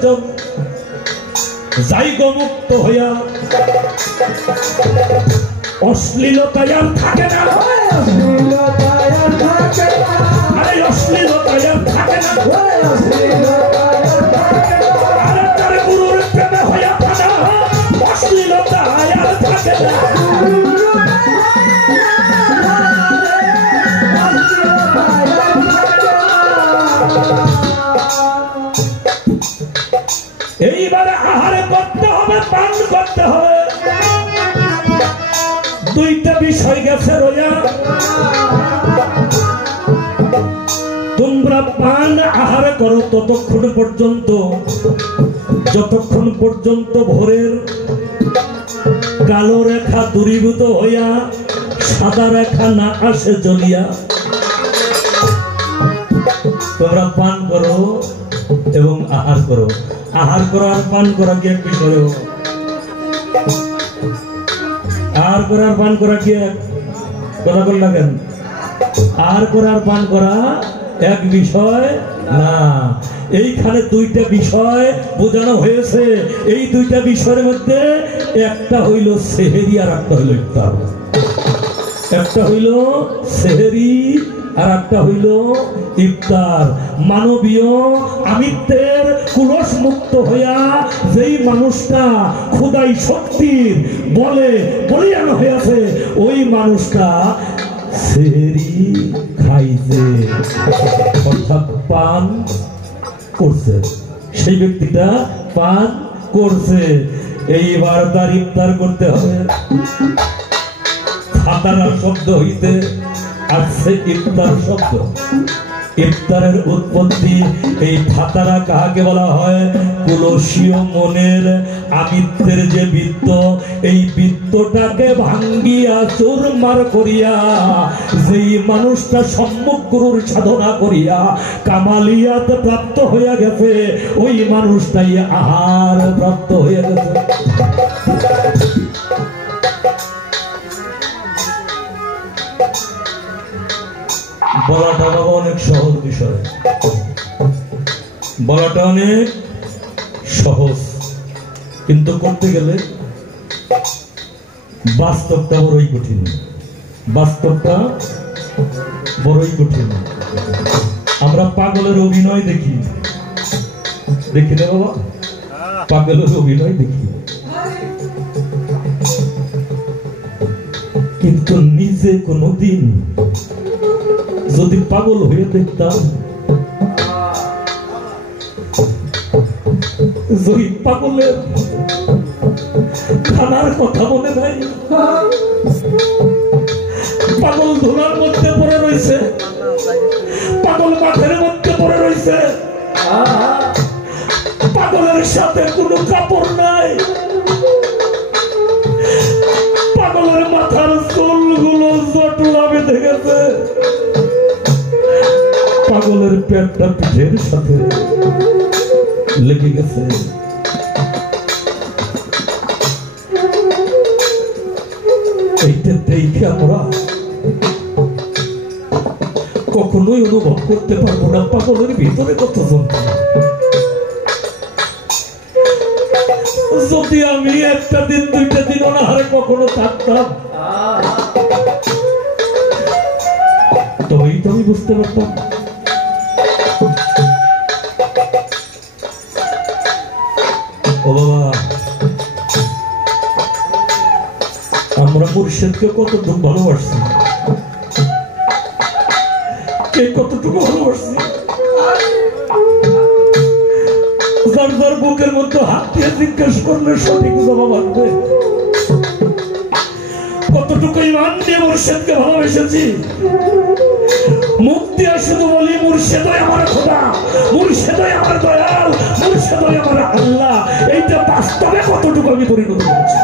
যাই মুক্ত হইয়া। অশ্লীলতায় আর থাকে না, আরে অশ্লীলতায় আর থাকে না, আরে তার গুরুর প্রেমে হইয়া থাকা অশ্লীলতায় আর থাকে না। এইবারে আহারে করতে হবে, পান করতে হবে। দুইটা বিষয় গেছে রইয়া। তোমরা পান আহার করো ততক্ষণ পর্যন্ত, যতক্ষণ পর্যন্ত ভোরের কালো রেখা দূরীভূত হইয়া সাদা রেখা না আসে জ্বলিয়া। তোমরা পান করো এবং আহার করো। আহার করা আর পান করা কি এক বিষয়? আহার করা আর পান করা কি এক কথা বললেন কেন? আহার করা আর পান করা এক বিষয় না। এইখানে দুইটা বিষয় বোঝানো হয়েছে। এই দুইটা বিষয়ের মধ্যে একটা হইল সেহেরি আর একটা হইল ইফতার। একটা হইল সেহেরি আর একটা হইল ইফতার। মানবীয় আমিত্বের কুলস মুক্ত হইয়া যেই মানুষটা খোদাই শক্তির বলে বলিয়ান হয়েছে, ওই মানুষটা সেহেরি খাইছে, অর্থাৎ পান করছে। সেই ব্যক্তিটা পান করছে। এইবার তার ইফতার করতে হবে। খাতারা শব্দ হইতে আসছে ইফতার শব্দ। ইফতারের উৎপত্তি এই খাতারা কাহাকে বলা হয়? কুলসীয় মনের আমিত্বের যে বৃত্ত, এই বৃত্তটাকে ভাঙ্গিয়া চুরমার করিয়া যেই মানুষটা সম্মুখ গুরুর সাধনা করিয়া কামালিয়াত প্রাপ্ত হইয়া গেছে, ওই মানুষটাই আহার প্রাপ্ত হইয়া গেছে। বলাটা বাবা অনেক সহজ বিষয়, বলাটা অনেক সহজ, কিন্তু করতে গেলে বাস্তবটা বড়ই কঠিন। বাস্তবটা বড়ই কঠিন। আমরা পাগলের অভিনয় দেখি, দেখি না বাবা? পাগলের অভিনয় দেখি, কিন্তু নিজে কোনদিন যদি পাগল হয়ে দেখতাম, যদি পাগলের খানার কথা মনে নাই, পাগল ধুলার মধ্যে পড়ে রয়েছে, পাগল মাঠের মধ্যে পড়ে রয়েছে, পাগলের সাথে কোনো কাপড় নাই, পাগলের মাথার চুলগুলো জটলা বেঁধে গেছে, পাগলের পেটটা পিঠের সাথে লেগে গেছে। এইটা দেখে আমরা কখনোই অনুভব করতে পারবো না পাগলের ভিতরে কত যন্ত্রণা। যদি আমি একটা দিন দুইটা দিন অনাহারে কখনো থাকতাম, তবেই তো আমি বুঝতে পারতাম। ও বাবা, আমরা মুর্শিদকে কতটুকু ভালোবাসছি, কে কতটুকু ভালোবাসছি। যার যার বুকের মধ্যে হাত দিয়ে জিজ্ঞেস করলে সঠিক জবাব আসবে। কতটুকু ইমান দিয়ে মুর্শিদকে ভালোবেসেছি। মুখ দিয়ে শুধু বলি মুর্শিদই আমার খোদা, মুর্শিদই আমার দয়াল, মুর্শিদই আমার আল্লাহ। এইটা বাস্তবে কতটুকু আমি পরিণত করেছি।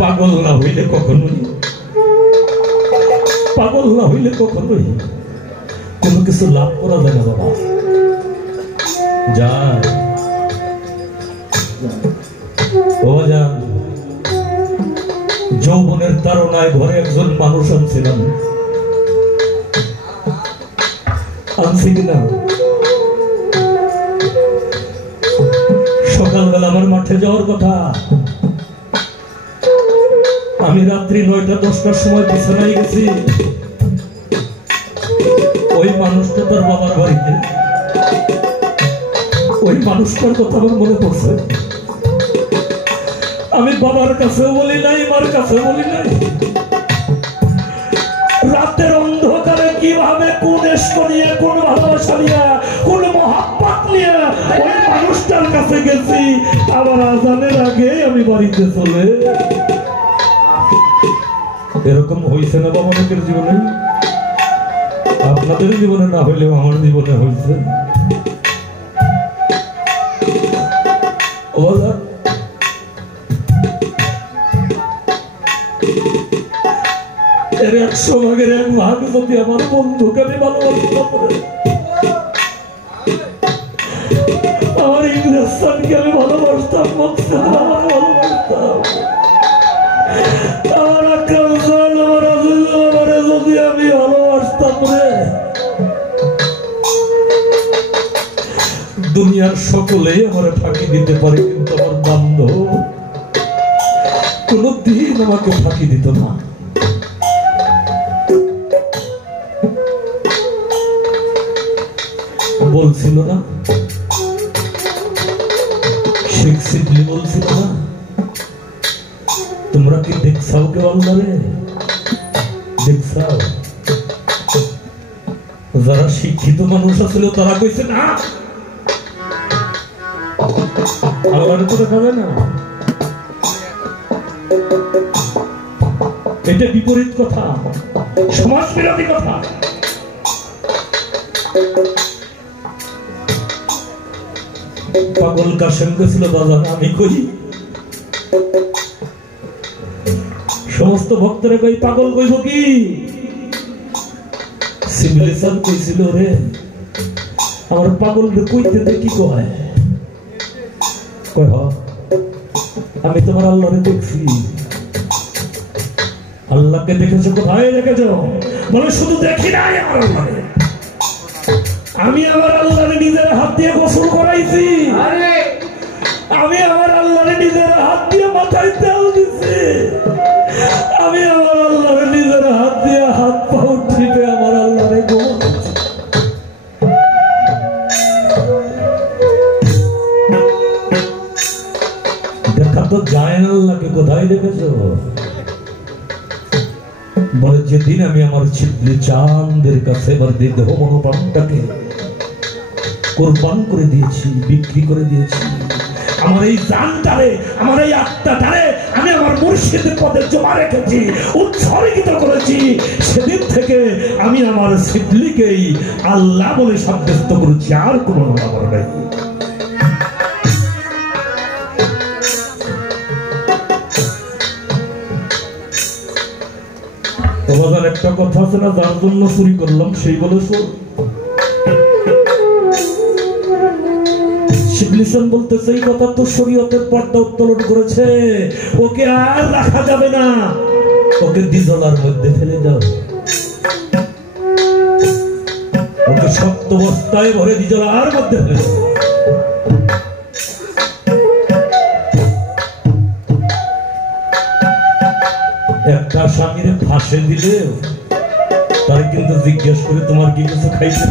পাগল না হইলে কখনোই, পাগল না হইলে কখনোই কোনো কিছু লাভ করা যায় না বাবা। যায় যৌবনের তাড়নায় ঘরে একজন মানুষ আনছিলাম, আনছি কিনা? সকালবেলা আমার মাঠে যাওয়ার কথা, আমি রাত্রি 9টা-10টার সময় বিছানায় গেছি। ওই মানুষটা তার বাবার বাড়িতে, ওই মানুষটার কথা আমার মনে পড়ছে। আমি বাবার কাছেও বলি নাই, মার কাছেও বলি নাই। রাতের অন্ধকারে কিভাবে কোন এস্ক নিয়ে, কোন ভালোবাসা নিয়ে, কোন মহাব্বত নিয়ে ওই মানুষটার কাছে গেছি। আবার আজানের আগে আমি বাড়িতে চলে। এরকম হয়েছে না বাবা অনেকের জীবনে? আপনাদের জীবনে না হইলেও আমার জীবনে হয়েছে। 100 ভাগের 1 ভাগ যদি আমার বন্ধুকে আমি ভালোবাসতাম, আমার ইংরেজকে আমি ভালোবাসতাম, আমার ভালোবাসতাম, আমার আক্রান্ত যদি আমি ভালোবাসতাম রে, দুনিয়ার সকলেই আমার ফাঁকি দিতে পারে, কিন্তু আমার বান্ধব কোনদিন আমাকে ফাঁকি দিত না। বলছিল না শেখ সিবলি, বলছিল না তোমরা কি দেখছাও কেউ আল্লাহরে? দেখছাও? যারা শিক্ষিত মানুষ আছিল তারা কইছে না আল্লাহরে তো দেখা যায় না। এটা বিপরীত কথা, সমাজ বিরোধী কথা। পাগল কাশেম গেছিল দাদা, আমি কই সমস্ত ভক্তরা কই পাগল কইব কি? সিভিলিসান কইছিল রে আমার পাগল রে কইতে দেখি কয় কয় হ আমি তোমার আল্লাহরে দেখছি। আল্লাহকে দেখেছো? কোথায় দেখেছো? বলে শুধু দেখি নাই আমার আল্লাহরে, আমি আমার আল্লাহরে নিজের হাত দিয়ে গোসল করাইছি, আমি আমার আল্লাহরে নিজের হাত দিয়ে মাথায় তেল দিছি, আমি আমার আল্লাহরে নিজের হাত দিয়ে হাত পাও টিপে আমার আল্লাহরে ঘুমাচ্ছি। দেখা তো যায় না আল্লাহকে, কোথায় দেখেছো? বলে যেদিন আমি আমার ছিপলি চাঁদের কাছে এবার দেহ মনোপ্রাণটাকে কোরবান করে দিয়েছি, বিক্রি করে দিয়েছি, আমার এই জানটারে, আমার এই আত্মাটারে আমি আমার মুর্শিদের পদে জমা রেখেছি, উৎসর্গিত করেছি, সেদিন থেকে আমি আমার ছিপলিকেই আল্লাহ বলে সাব্যস্ত করেছি, আর কোনো নাম নাই। তোমাদের একটা কথা আছে না, যার জন্য চুরি করলাম সেই বলে চোর। শিবলিসান বলতেছে এই কথা তো শরীয়তের পর্দা উত্তোলন করেছে, ওকে আর রাখা যাবে না, ওকে দ্বিজলার মধ্যে ফেলে দাও, ওকে শক্ত বস্তায় ভরে দ্বিজলার মধ্যে ফেলে দাও। একটা স্বামীরে ফাঁসে দিলে তার কিন্তু জিজ্ঞেস করে তোমার কি কিছু খাইছে?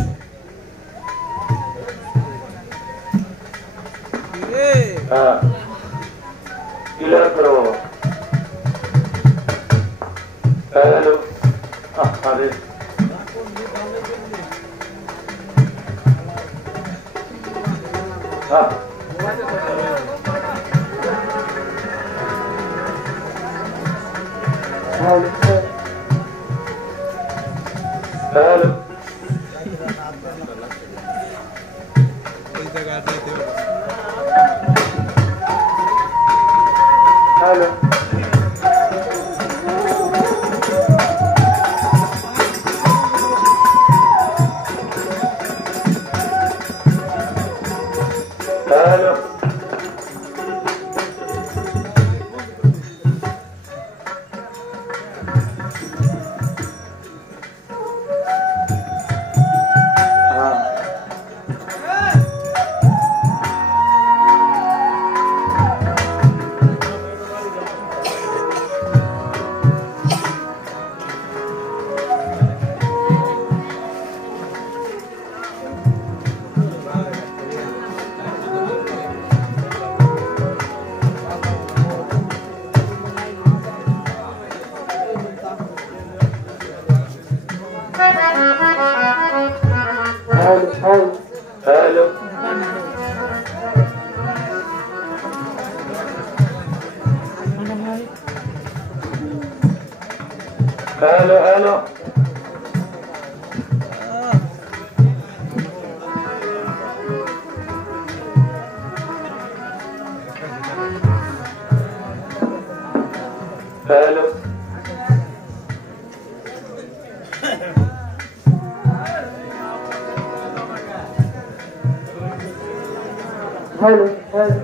হ্যালো হ্যালো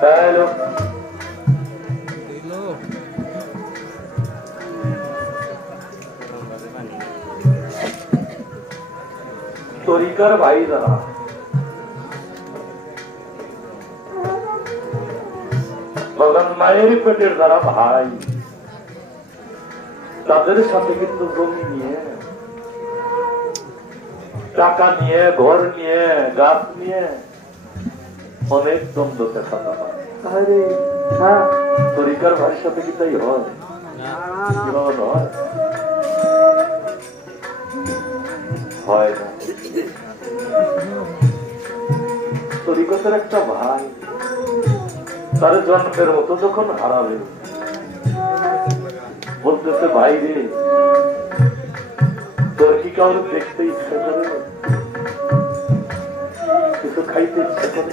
হ্যালো দিলো তরিকার ভাই যারা ভগবান মায়ের পেটের যারা ভাই তাদের সাথে কিন্তু জমি নিয়ে টাকা নিয়ে ঘর নিয়ে গাছ নিয়ে অনেক দ্বন্দ্ব দেখা যায়। তরিকার ভাইয়ের সাথে কি তাই হয়? কিভাবে হয়? হয় না। তরিকতের একটা ভাই তার জন্মের মতো যখন হারাবে বলতেছে ভাই রে তোর কি কাউকে দেখতে ইচ্ছা করে, কিছু খাইতে ইচ্ছা করে?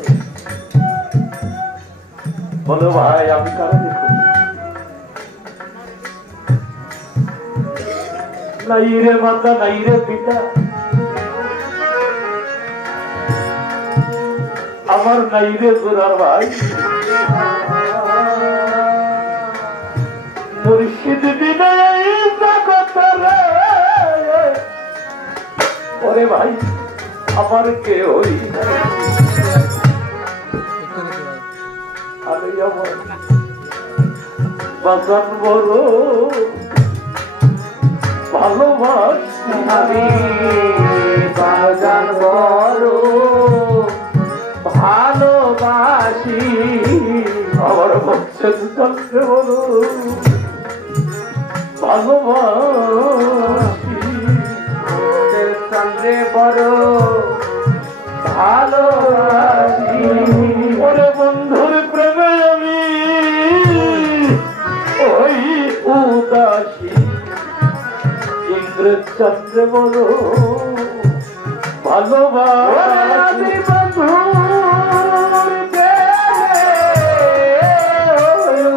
বলো ভাই আমি কারা দেখো নাই রে মাতা নাই রে পিতা, আমার নাই রে জোরার ভাই, মুর্শিদ বিনা এই জগৎ রে ওরে ভাই আমার কেউই নাই। আমি আমার বাজান বড় ভালোবাসি, আমি বাজান বড় ভালোবাসি, আমার বংশের চন্দ্রে বড় ভালোবাসি, চন্দ্রে বড় ভালোবাসি, ওরে বন্ধুর প্রেমে আমি ওই উদাসী, ইন্দ্রের চন্দ্রে বড় ভালোবাসি, বন্ধুর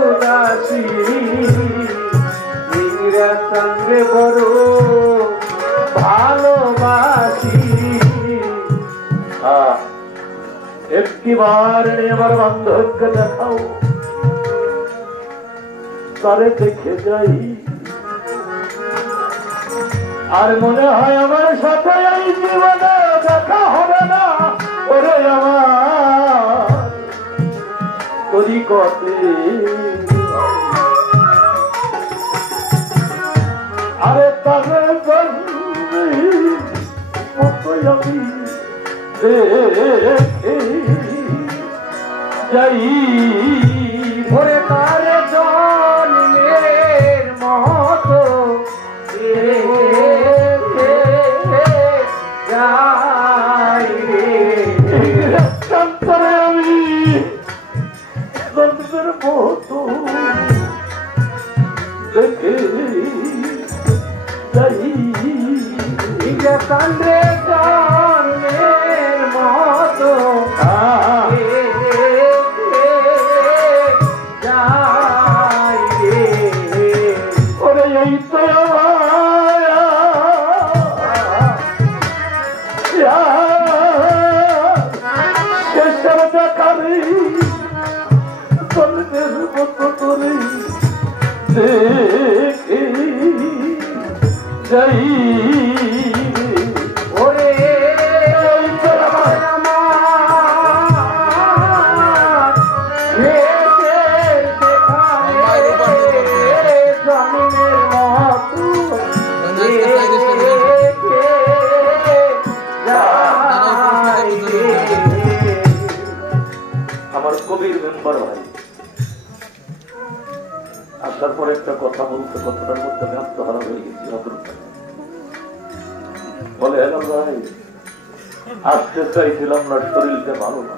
উদাসী, ইন্দ্রের চন্দ্রে বড় ভালোবাসি। একটিবার আমার বান্ধবকে দেখাও, তারে দেখে যাই, আর মনে হয় আমার সাথে এই জীবনে দেখা হবে না। ওরে আমার তরিকতে আরে তারে আমি দেখে যাই, ভরে তার জন্মের মতো যাই চন্তরে আমি জন্মের মতো দেখে যাই, চন্দ্রে জন্মের মতো যাই, ওরে এই তো শেষের দেখারি চন্দ্রের মতো করে দেখে যাই, ওরে আমার কবির মেম্বার ভাই আসার পর একটা কথা বলতে, কথাটার মধ্যে আমি আত্মহারা হয়ে গেছি। বলে হ্যাঁ ভাই আসতে চাইছিলাম না, শরীরটা ভালো না,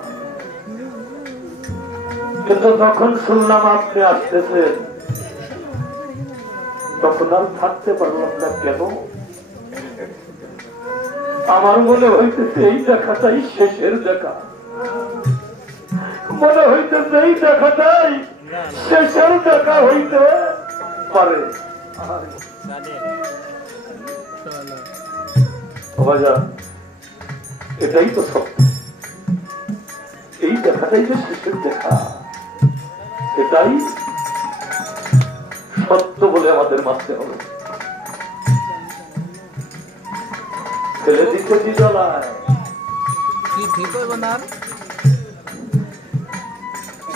কিন্তু যখন শুনলাম আপনি আসতেছেন তখন আর থাকতে পারলাম না। কেন? আমার মনে হইতেছে এই দেখাটাই শেষের দেখা, মনে হইতেছে এই দেখাটাই শেষের দেখা হইতে পারে। বাবাজান, এটাই তো সত্য, এই দেখাটাই যে শেষের দেখা, এটাই সত্য বলে আমাদের মানতে হবে। ফেলে দিতে কি জ্বলায়, কি ঠিক হইব না?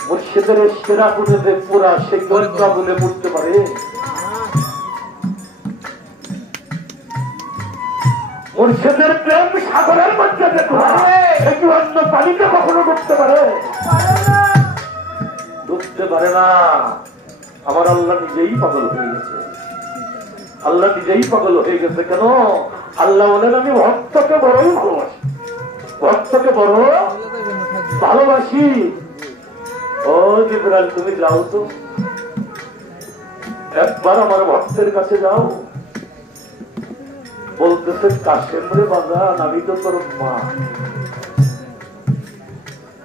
মুর্শিদের সেরা গুণে যে পুরা সে গঙ্গা বলে বুঝতে পারে। মুর্শিদের প্রেম সাগরের মধ্যে একটু অন্য পানিতে কখনো ডুবতে পারে? ডুবতে পারে না। আমার আল্লাহ নিজেই পাগল হয়ে গেছে, আল্লাহ নিজেই পাগল হয়ে গেছে। কেন? আল্লাহ বলেন আমি ভক্তকে বড়ই ভালোবাসি, ভক্তকে বড় ভালোবাসি। ও জিবরাইল, তুমি যাও তো, একবার আমার ভক্তের কাছে যাও। বলতেছে কাশেম রে বাজান, আমি তো তোর মা,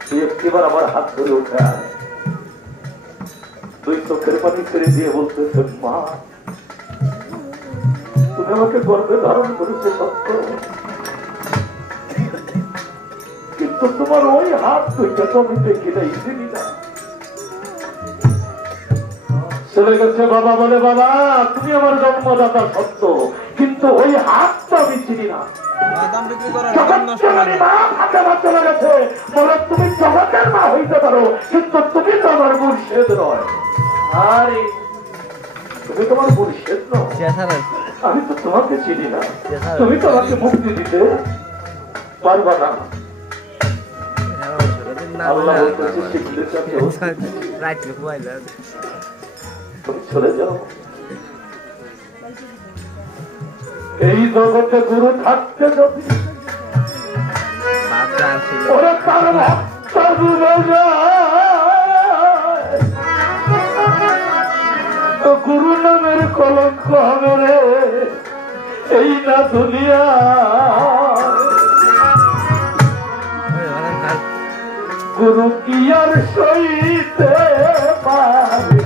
তুই একবার আমার হাত ধরে উঠে আয়। তুই চোখের পানি ছেড়ে দিয়ে বলতেছে মা, তুমি আমাকে গর্ভে ধারণ করেছে সত্য, কিন্তু তোমার ওই হাত তুইটা তো আমি দেখি নাই, চিনি না। চলে গেছে। বাবা বলে বাবা তুমি আমার জন্মদাতা সত্য, কিন্তু ওই হাত তো আমি চিনি না। চলে গেছে। বলে তুমি জগতের মা হইতে পারো, কিন্তু তুমি তো আমার মুর্শিদ নয়। আরে তুমি তোমার মুর্শিদ নয়, আমি তো তোমাকে চিনি না, তুমি তো আমাকে মুক্তি দিতে পারবা না। আল্লাহ বলতেছে শিখতে চাচ্ছ তুমি চলে যাও। এই জগতে গুরু থাকতে যদি ওরা তার ভক্ত ডুবে যায়, তো গুরু নামের কলঙ্ক হবে রে এই না দুনিয়া। গুরু কি আর সইতে পারে,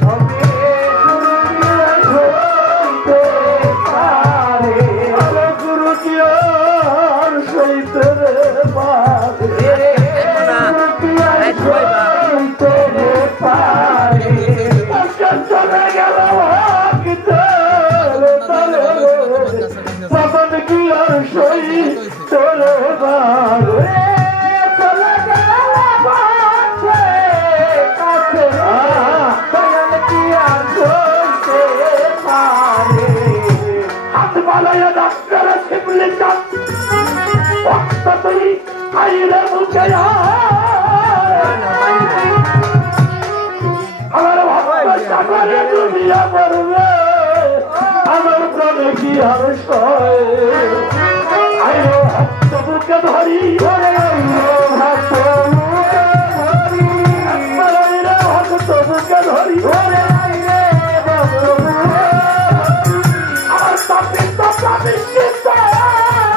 গুরু কি আর সইতে পারে, চলে গেল তখন কি আর সইতে পারে। আমার প্রাণে কি আর ভক্ত বুকে ধরি, ভক্ত বুকে ধরি,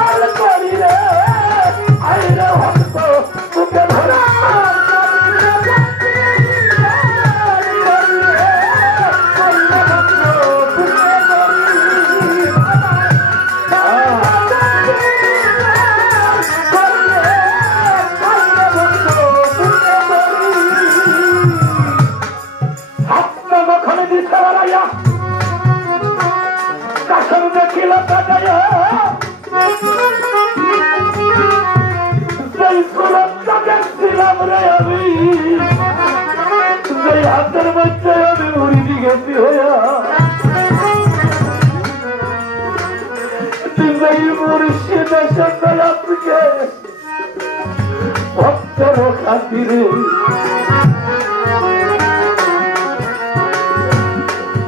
আমার করি রে আইরে ভক্ত বুকে ধরা। হাতের মধ্যে আমি উড়ি গেছি হইয়া মুর্শিদের সঙ্গে আপনাকে ভক্তের খাতিরে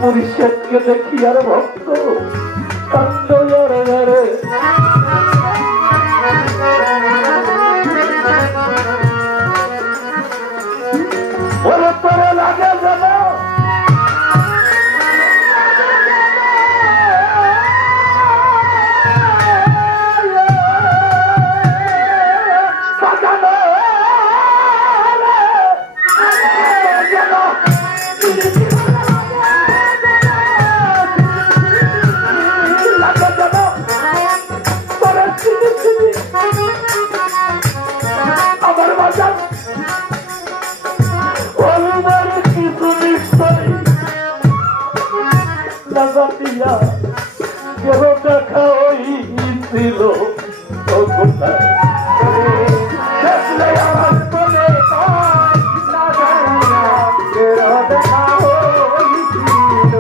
মুর্শিদকে দেখি আর ভক্ত কান্দ জরে জরে। ওরে তোরে লাগে যেন ছিল ও কোথায় দেখলে আমার মনে পায় না জানি না কেন দেখা হইছিল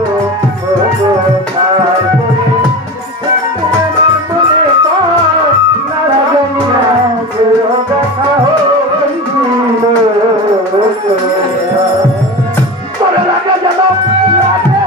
ও কোথায় মনে পায় না জানি না কেন দেখা হইছিল ও কোথায় করে রাখা যেন লাগে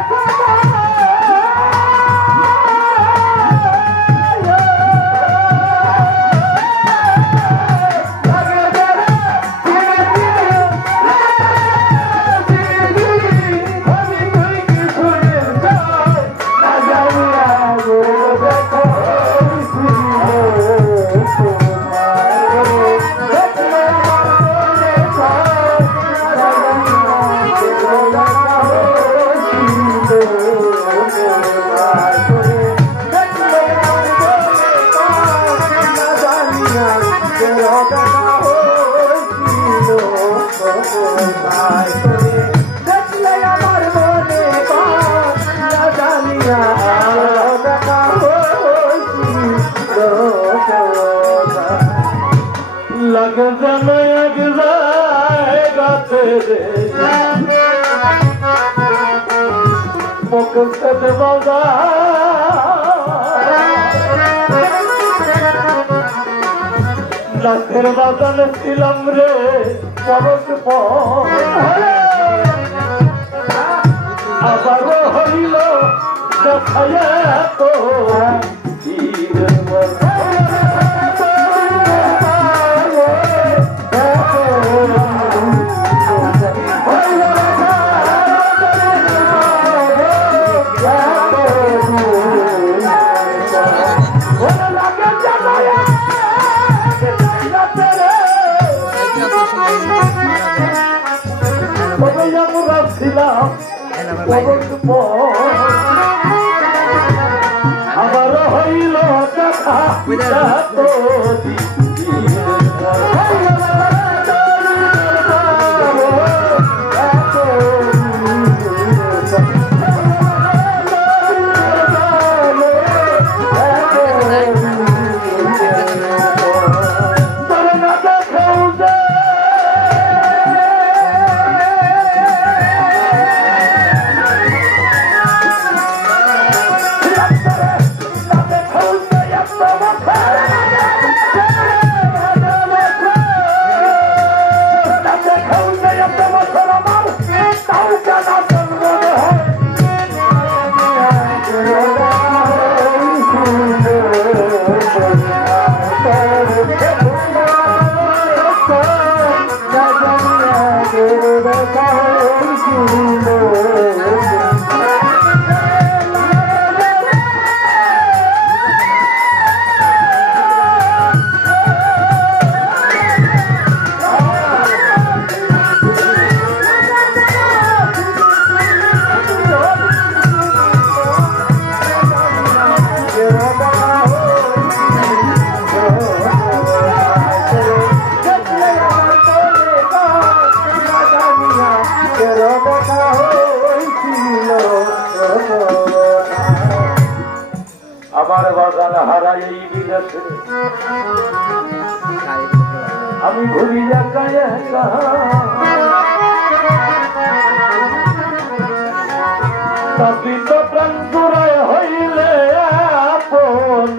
लग जाएगा तेरे मुकसद लखेर बादल ছিলাম রে পরশ আবারও হইল দেখায় তো আবার হইল দেখা আমার বাগান হারাই এই বিদেশে আমি ঘুরি একা একা তাপিত প্রাণ জোড়ায় হইলে আপন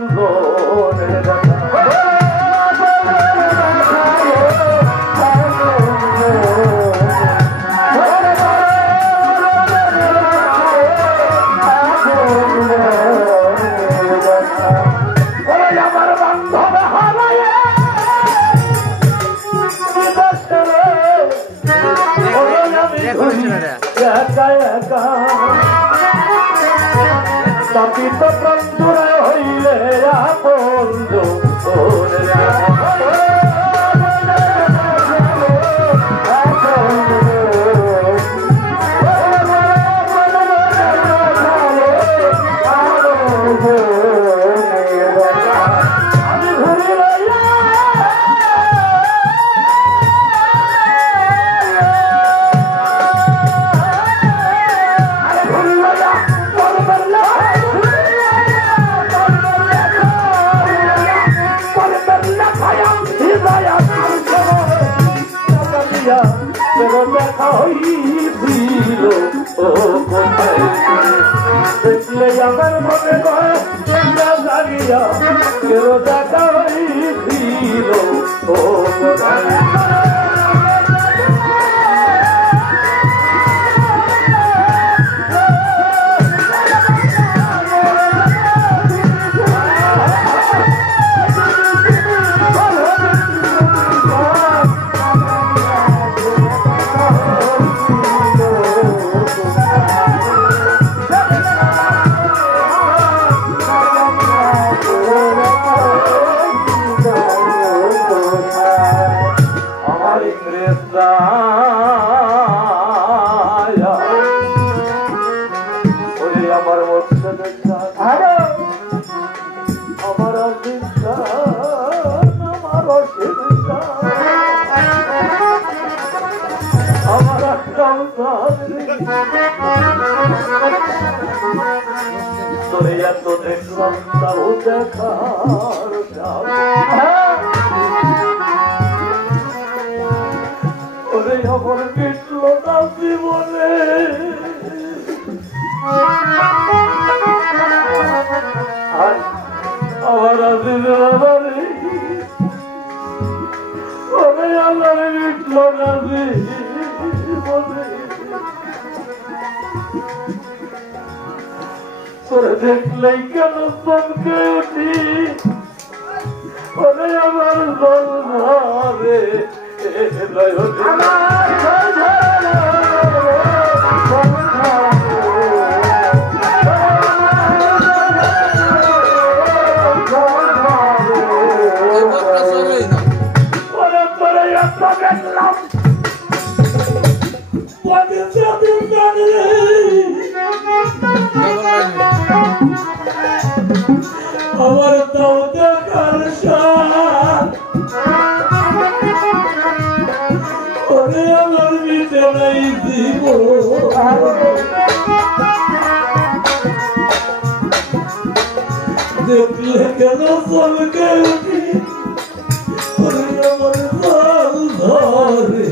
তাপিত প্রাণ জোড়ায় হইলে আপন ও কোথায় দেখলে আমার মনে হয় জানিয়া কেউ দেখা হয়েছিল ও কোথায় আমার মধ্যে আমার আমার তোরে এত দেখলাম তাও দেখার ওরে আমার মিটল না জীবনে আমার আল্লাহরে ওরে আল্লাহরে মিটল না জীবনে তোরে দেখলেই কেন চমকে উঠি ওরে আমার জল ধরে আমার তাও দেখার সাথ ওরে আমার মিটে নাই দিব দেখলে কেন চমকে উঠি ওরে আমার জল ধরে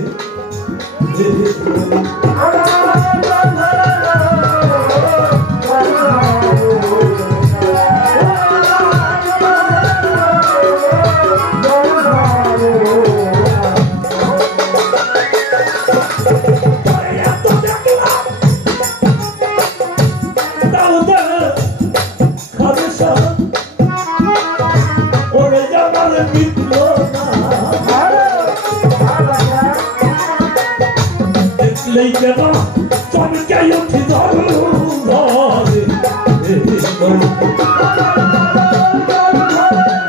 কেন চমকে উঠি ধরে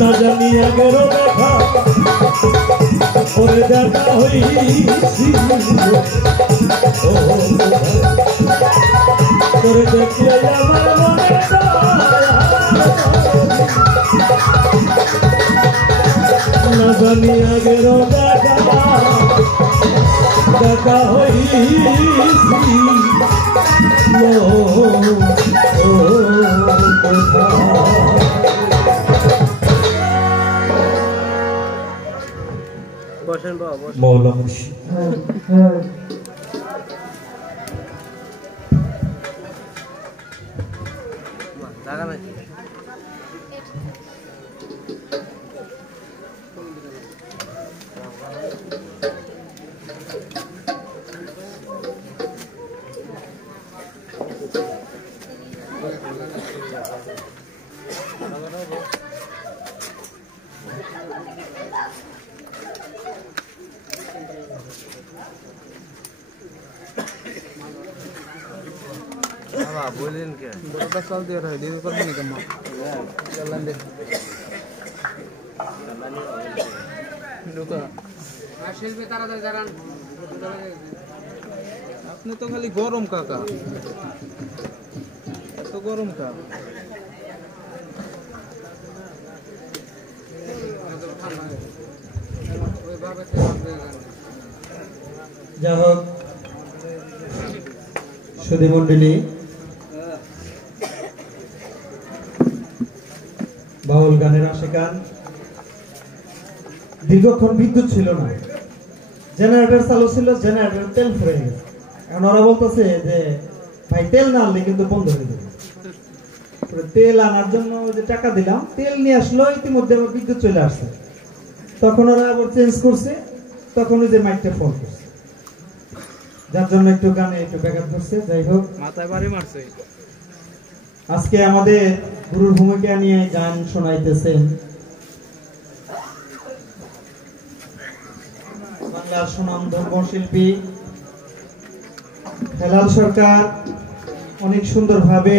না জানি আগের দেখা ওরে দেখা হইছি তোরে দেখলে আমার মনে না জানি আগের দেখা হইছি বসেন বাবা বসেন মৌলা মুর্শিদ জায়গা নাই বাবা বলেন কে বড়টা চাল দিয়ে রাখি দিয়ে করবেন না কেন চালান দে শিল্পী তাড়াতাড়ি জানান আপনি তো খালি গরম কাকা এত গরম কা যা হোক সুধী মন্ডলী বাউল গানের আশেকান দীর্ঘক্ষণ বিদ্যুৎ ছিল না, জেনারেটর চালু ছিল, জেনারেটর তেল ফুরিয়ে গেছে। এখন ওরা বলতেছে যে ভাই তেল না আনলে কিন্তু বন্ধ হয়ে যাবে। তেল আনার জন্য যে টাকা দিলাম, তেল নিয়ে আসলো, ইতিমধ্যে আবার বিদ্যুৎ চলে আসছে। তখন ওরা আবার চেঞ্জ করছে, তখন ওই যে মাইকটা ফোন করছে, যার জন্য একটু গানে একটু ব্যাঘাত করছে। যাই হোক, মাথায় বাড়ি মারছে। আজকে আমাদের গুরুর ভূমিকা নিয়ে গান শোনাইতেছেন বাংলার সুনামধন্য শিল্পী হেলাল সরকার। অনেক সুন্দরভাবে